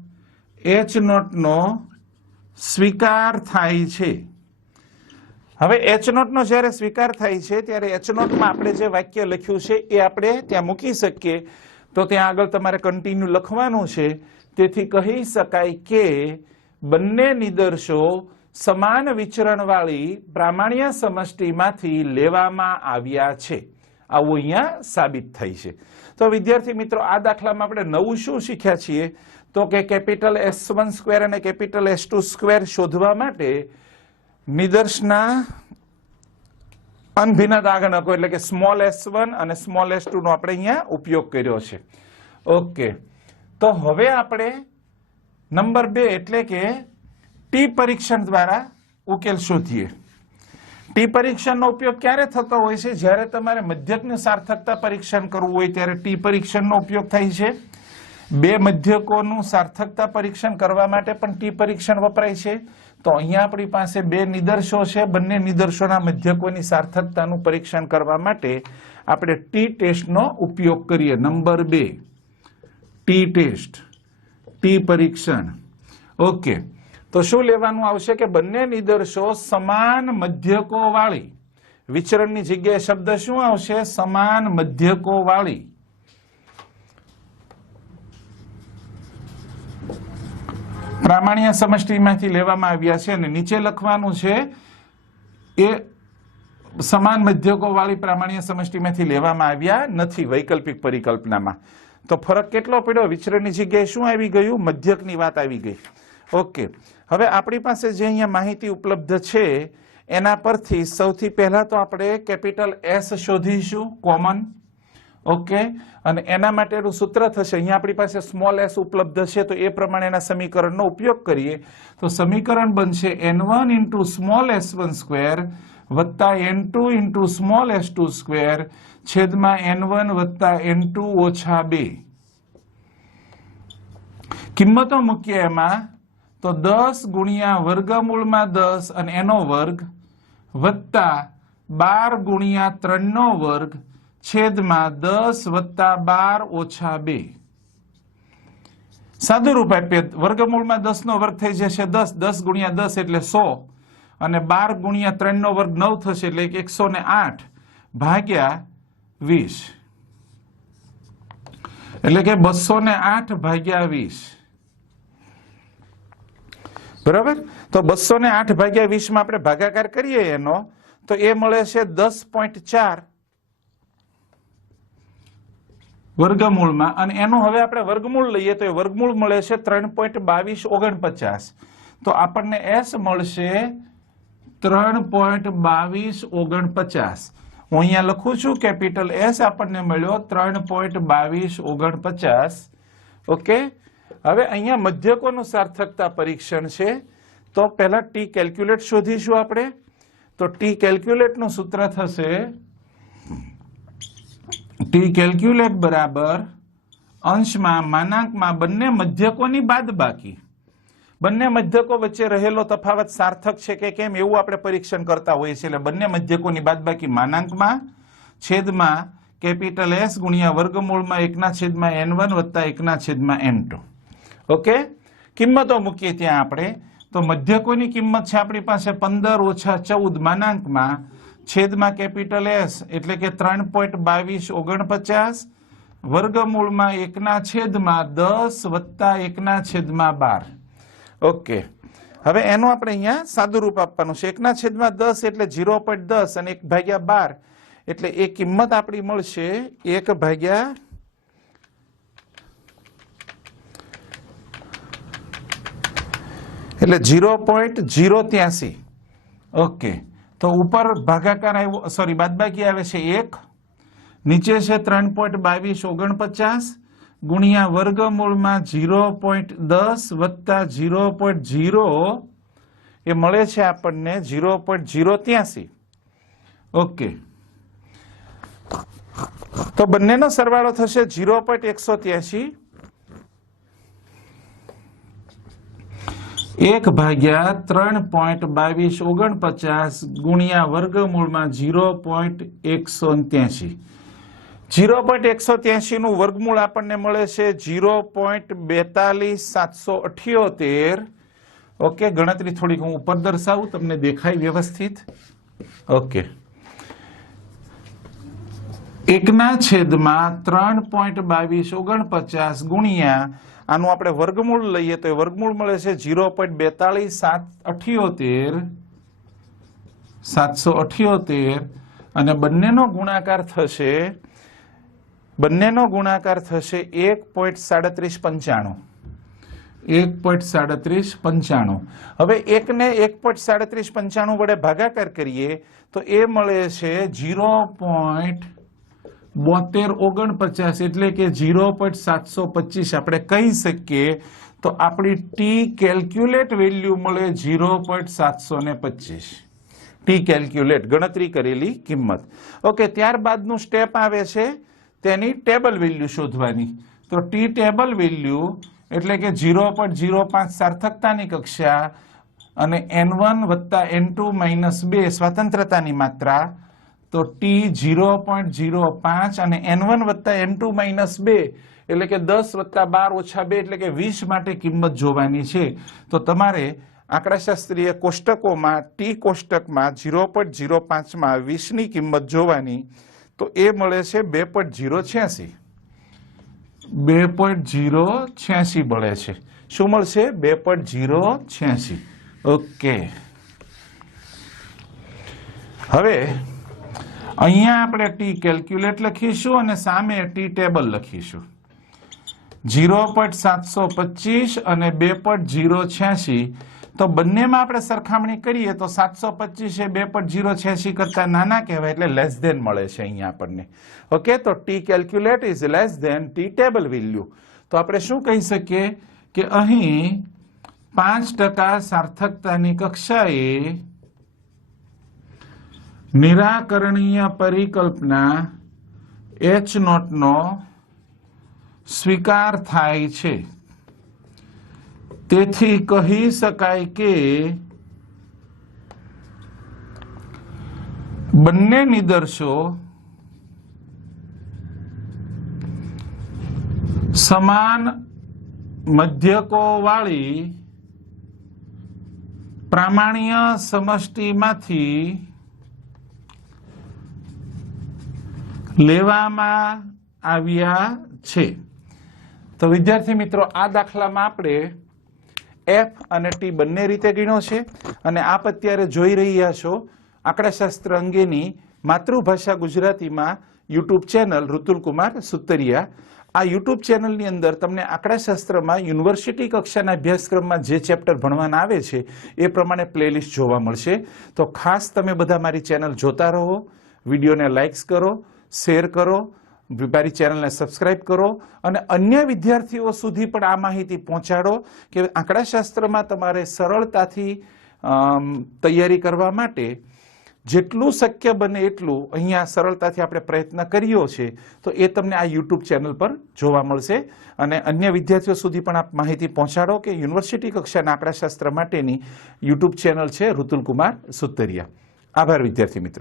H0 નો સ્વીકાર થાય છે હવે H0 નો જ્યારે સ્વીકાર થાય છે ત્યારે H0 માં આપણે જે વાક્ય લખ્યું છે એ આપણે ત્યાં મૂકી શકીએ તો ત્યાં આગળ તમારે કન્ટિન્યુ લખવાનું છે તેથી કહી શકાય કે બંને નિદર્શો સમાન વિચરણવાળી પ્રામાણ્ય સમષ્ટિમાંથી લેવામાં આવ્યા છે આવું અહીંયા સાબિત થઈ છે તો વિદ્યાર્થી મિત્રો આ દાખલામાં આપણે નવું શું શીખ્યા છીએ તો કે કેપિટલ S1 સ્ક્વેર અને કેપિટલ S2 સ્ક્વેર શોધવા માટે નિદર્શના અનભિન્ન આગણકો એટલે કે સ્મોલ S1 અને સ્મોલ S2 નો આપણે અહીંયા ઉપયોગ કર્યો છે ઓકે તો હવે આપણે નંબર 2 એટલે કે ટી પરીક્ષણ દ્વારા ઉકેલ શોધીએ ટી પરીક્ષણનો ઉપયોગ ક્યારે થતો હોય છે જ્યારે તમારે મધ્યકનું સાર્થકતા પરીક્ષણ કરવું હોય ત્યારે ટી પરીક્ષણનો ઉપયોગ થાય છે બે મધ્યકોનું સાર્થકતા પરીક્ષણ કરવા માટે પણ ટી પરીક્ષણ વપરાય છે તો અહીંયા આપણી પાસે બે નિદર્શો છે બંને નિદર્શોના મધ્યકોની સાર્થકતાનું પરીક્ષણ કરવા માટે આપણે ટી ટેસ્ટનો ઉપયોગ કરીએ નંબર 2 ટી ટેસ્ટ ટી પરીક્ષણ ઓકે તો શું લેવાનું આવશે કે બંને નિદર્શો સમાન મધ્યકો વાળી વિચરણની જગ્યાએ શબ્દ શું આવશે સમાન મધ્યકો વાળી પ્રામાણ્ય સમષ્ટિમાંથી લેવામાં આવ્યા છે અને નીચે લખવાનું છે એ સમાન મધ્યકો વાળી પ્રામાણ્ય સમષ્ટિમાંથી લેવામાં આવ્યા નથી વૈકલ્પિક પરિકલ્પનામાં. તો ફરક કેટલો પડ્યો? વિચરણની જગ્યાએ શું આવી ગયું? મધ્યકની વાત આવી ગઈ. ઓકે, હવે આપણી પાસે જે અહીંયા માહિતી ઉપલબ્ધ છે એના પરથી સૌથી પહેલા તો આપણે કેપિટલ S શોધીશું કોમન. ઓકે, અને એના માટેનું સૂત્ર થશે, અહીંયા આપણી પાસે સ્મોલ s ઉપલબ્ધ છે તો એ પ્રમાણેના સમીકરણનો ઉપયોગ કરીએ તો સમીકરણ બનશે n1 into small s1 square વત્તા n2 into small s2 square છેદમાં n1 વત્તા n2 ઓછા 2. કિંમતો મૂકીએ એમાં તો 10 ગુણ્યા વર્ગમૂળમાં 10 અને એનો વર્ગ વત્તા 12 ગુણ્યા 3 નો વર્ગ છેદમાં 10 વત્તા 12 ઓછા 2. સાદું રૂપ આપીએ, વર્ગમૂળમાં 10 નો વર્ગ થઈ જશે 10, 10 ગુણ્યા 10 એટલે 100 અને 12 ગુણ્યા 3 નો વર્ગ 9 થશે એટલે 108 ભાગ્યા 20 એટલે કે 208 ભાગ્યા 20. બરાબર? તો 208 ભાગ્યા 20 માં આપણે ભાગાકાર કરીએ એનો તો એ મળે છે 10.4 વર્ગમૂળમાં, અને એનું હવે આપણે વર્ગમૂળ લઈએ તો એ વર્ગમૂળ મળે છે 3.2249. તો આપણને S મળશે 3.2249. હું અહીંયા લખું છું કેપિટલ S આપણને મળ્યો 3.2249. ઓકે, હવે અહીંયા મધ્યકોનું સાર્થકતા પરીક્ષણ છે તો પહેલા ટી કેલ્ક્યુલેટ શોધીશું આપણે. તો ટી કેલ્ક્યુલેટ નું સૂત્ર થશે ટી કેલ્ક્યુલેટ બરાબર અંશમાં માનાંકમાં બંને મધ્યકોની બાદબાકી. બંને મધ્યકો વચ્ચે રહેલો તફાવત સાર્થક છે કે કેમ એવું આપણે પરીક્ષણ કરતા હોઈએ છીએ. એટલે બંને મધ્યકોની બાદબાકી માનાંકમાં છેદમાં કેપિટલ S ગુણ્યા વર્ગમૂળમાં 1/n1 વત્તા 1/n2. ઓકે, કિંમતો મૂકીએ ત્યાં આપણે તો મધ્યકોની કિંમત છે આપણી પાસે 15 ઓછા 14 માનાંકમાં છેદમાં કેપિટલ S એટલે કે 3.2249 વર્ગમૂળમાં 1/10 વત્તા 1/12. ઓકે, હવે એનું આપણે અહીંયા સાદું રૂપ આપવાનું છે. 1/10 એટલે 0.10 અને 1/12 એટલે એ કિંમત આપણી મળશે 1/0 એટલે 0.083. ઓકે, તો ઉપર ભાગાકાર આવ્યો, સોરી બાદબાકી આવે છે 1, નીચે છે 3.2249 ગુણ્યા વર્ગમૂળમાં 0.10 વત્તા 0.0 એ મળે છે આપણને 0.083. ઓકે, તો બંનેનો સરવાળો થશે 0.183. 1/3.2249 ગુણ્યા વર્ગમૂળમાં 0.183. 0.183 નું વર્ગમૂળ આપણને મળે છે 0.42778. ઓકે, ગણતરી થોડીક હું ઉપર દર્શાવું તમને દેખાય વ્યવસ્થિત. ઓકે, 1/3.2249 ગુણ્યા આનું આપણે વર્ગમૂળ લઈએ તો વર્ગમૂળ મળે છે 0.42778 અને બંનેનો ગુણાકાર થશે 1.3795. 1.3795. હવે 1 ને 1.3795 વડે ભાગાકાર કરીએ તો એ મળે છે 0.7249 એટલે કે 0.725. આપણે કહી શકીએ તો આપણી ટી કેલ્ક્યુલેટ વેલ્યુ મળે 0.725. ટી કેલ્ક્યુલેટ ગણતરી કરેલી કિંમત. ઓકે, ત્યારબાદનું સ્ટેપ આવે છે તેની ટેબલ વેલ્યુ શોધવાની. તો ટી ટેબલ વેલ્યુ એટલે કે 0.05 સાર્થકતાની કક્ષા અને n1 વત્તા n2 માઇનસ 2 સ્વતંત્રતાની માત્રા. તો ટી 0.05 અને n1 વત્તા n2 માઇનસ 2 એટલે કે 10 વત્તા 12 ઓછા 2 એટલે કે 20 માટે કિંમત જોવાની છે. તો તમારે આંકડાશાસ્ત્રીય કોષ્ટકોમાં ટી કોષ્ટકમાં 0.05 માં 20 ની કિંમત જોવાની. તો એ મળે છે 2.086. 2.086 મળે છે. શું મળશે? 2.086. ઓકે, હવે અહીંયા આપણે ટી કેલ્ક્યુલેટ લખીશું અને સામે ટી ટેબલ લખીશું. 0.725 અને 2.086 તો બંનેમાં આપણે સરખામણી કરીએ તો 725 એ 2.086 કરતા નાના કહેવાય એટલે લેસ ધેન મળે છે અહીંયા આપણને. ઓકે, તો t calculate is less than t table value. તો આપણે શું કહી શકીએ કે અહીં 5% સાર્થકતાની કક્ષાએ નિરાકરણીય પરિકલ્પના H0 નો સ્વીકાર થાય છે. તેથી કહી શકાય કે બંને નિદર્શો સમાન મધ્યકો વાળી પ્રામાણ્ય સમષ્ટિમાંથી લેવામાં આવ્યા છે. તો વિદ્યાર્થી મિત્રો, આ દાખલામાં આપણે એફ અને ટી બંને રીતે ગણ્યો છે અને આપ અત્યારે જોઈ રહ્યા છો આંકડાશાસ્ત્ર અંગેની માતૃભાષા ગુજરાતીમાં યુટ્યુબ ચેનલ ઋતુલ કુમાર સુતરિયા. આ યુટ્યુબ ચેનલની અંદર તમને આંકડાશાસ્ત્રમાં યુનિવર્સિટી કક્ષાના અભ્યાસક્રમમાં જે ચેપ્ટર ભણવાના આવે છે એ પ્રમાણે પ્લેલિસ્ટ જોવા મળશે. તો ખાસ તમે બધા મારી ચેનલ જોતા રહો, વિડીયોને લાઇક્સ કરો, શેર કરો, મારી ચેનલને સબસ્ક્રાઇબ કરો અને અન્ય વિદ્યાર્થીઓ સુધી પણ આ માહિતી પહોંચાડો કે આંકડાશાસ્ત્રમાં તમારે સરળતાથી તૈયારી કરવા માટે જેટલું શક્ય બને એટલું અહીંયા સરળતાથી આપણે પ્રયત્ન કર્યો છે. તો એ તમને આ યુટ્યુબ ચેનલ પર જોવા મળશે અને અન્ય વિદ્યાર્થીઓ સુધી પણ આપ માહિતી પહોંચાડો કે યુનિવર્સિટી કક્ષાના આંકડાશાસ્ત્ર માટેની યુટ્યુબ ચેનલ છે ઋતુલ કુમાર સુતરિયા. આભાર વિદ્યાર્થી મિત્રો.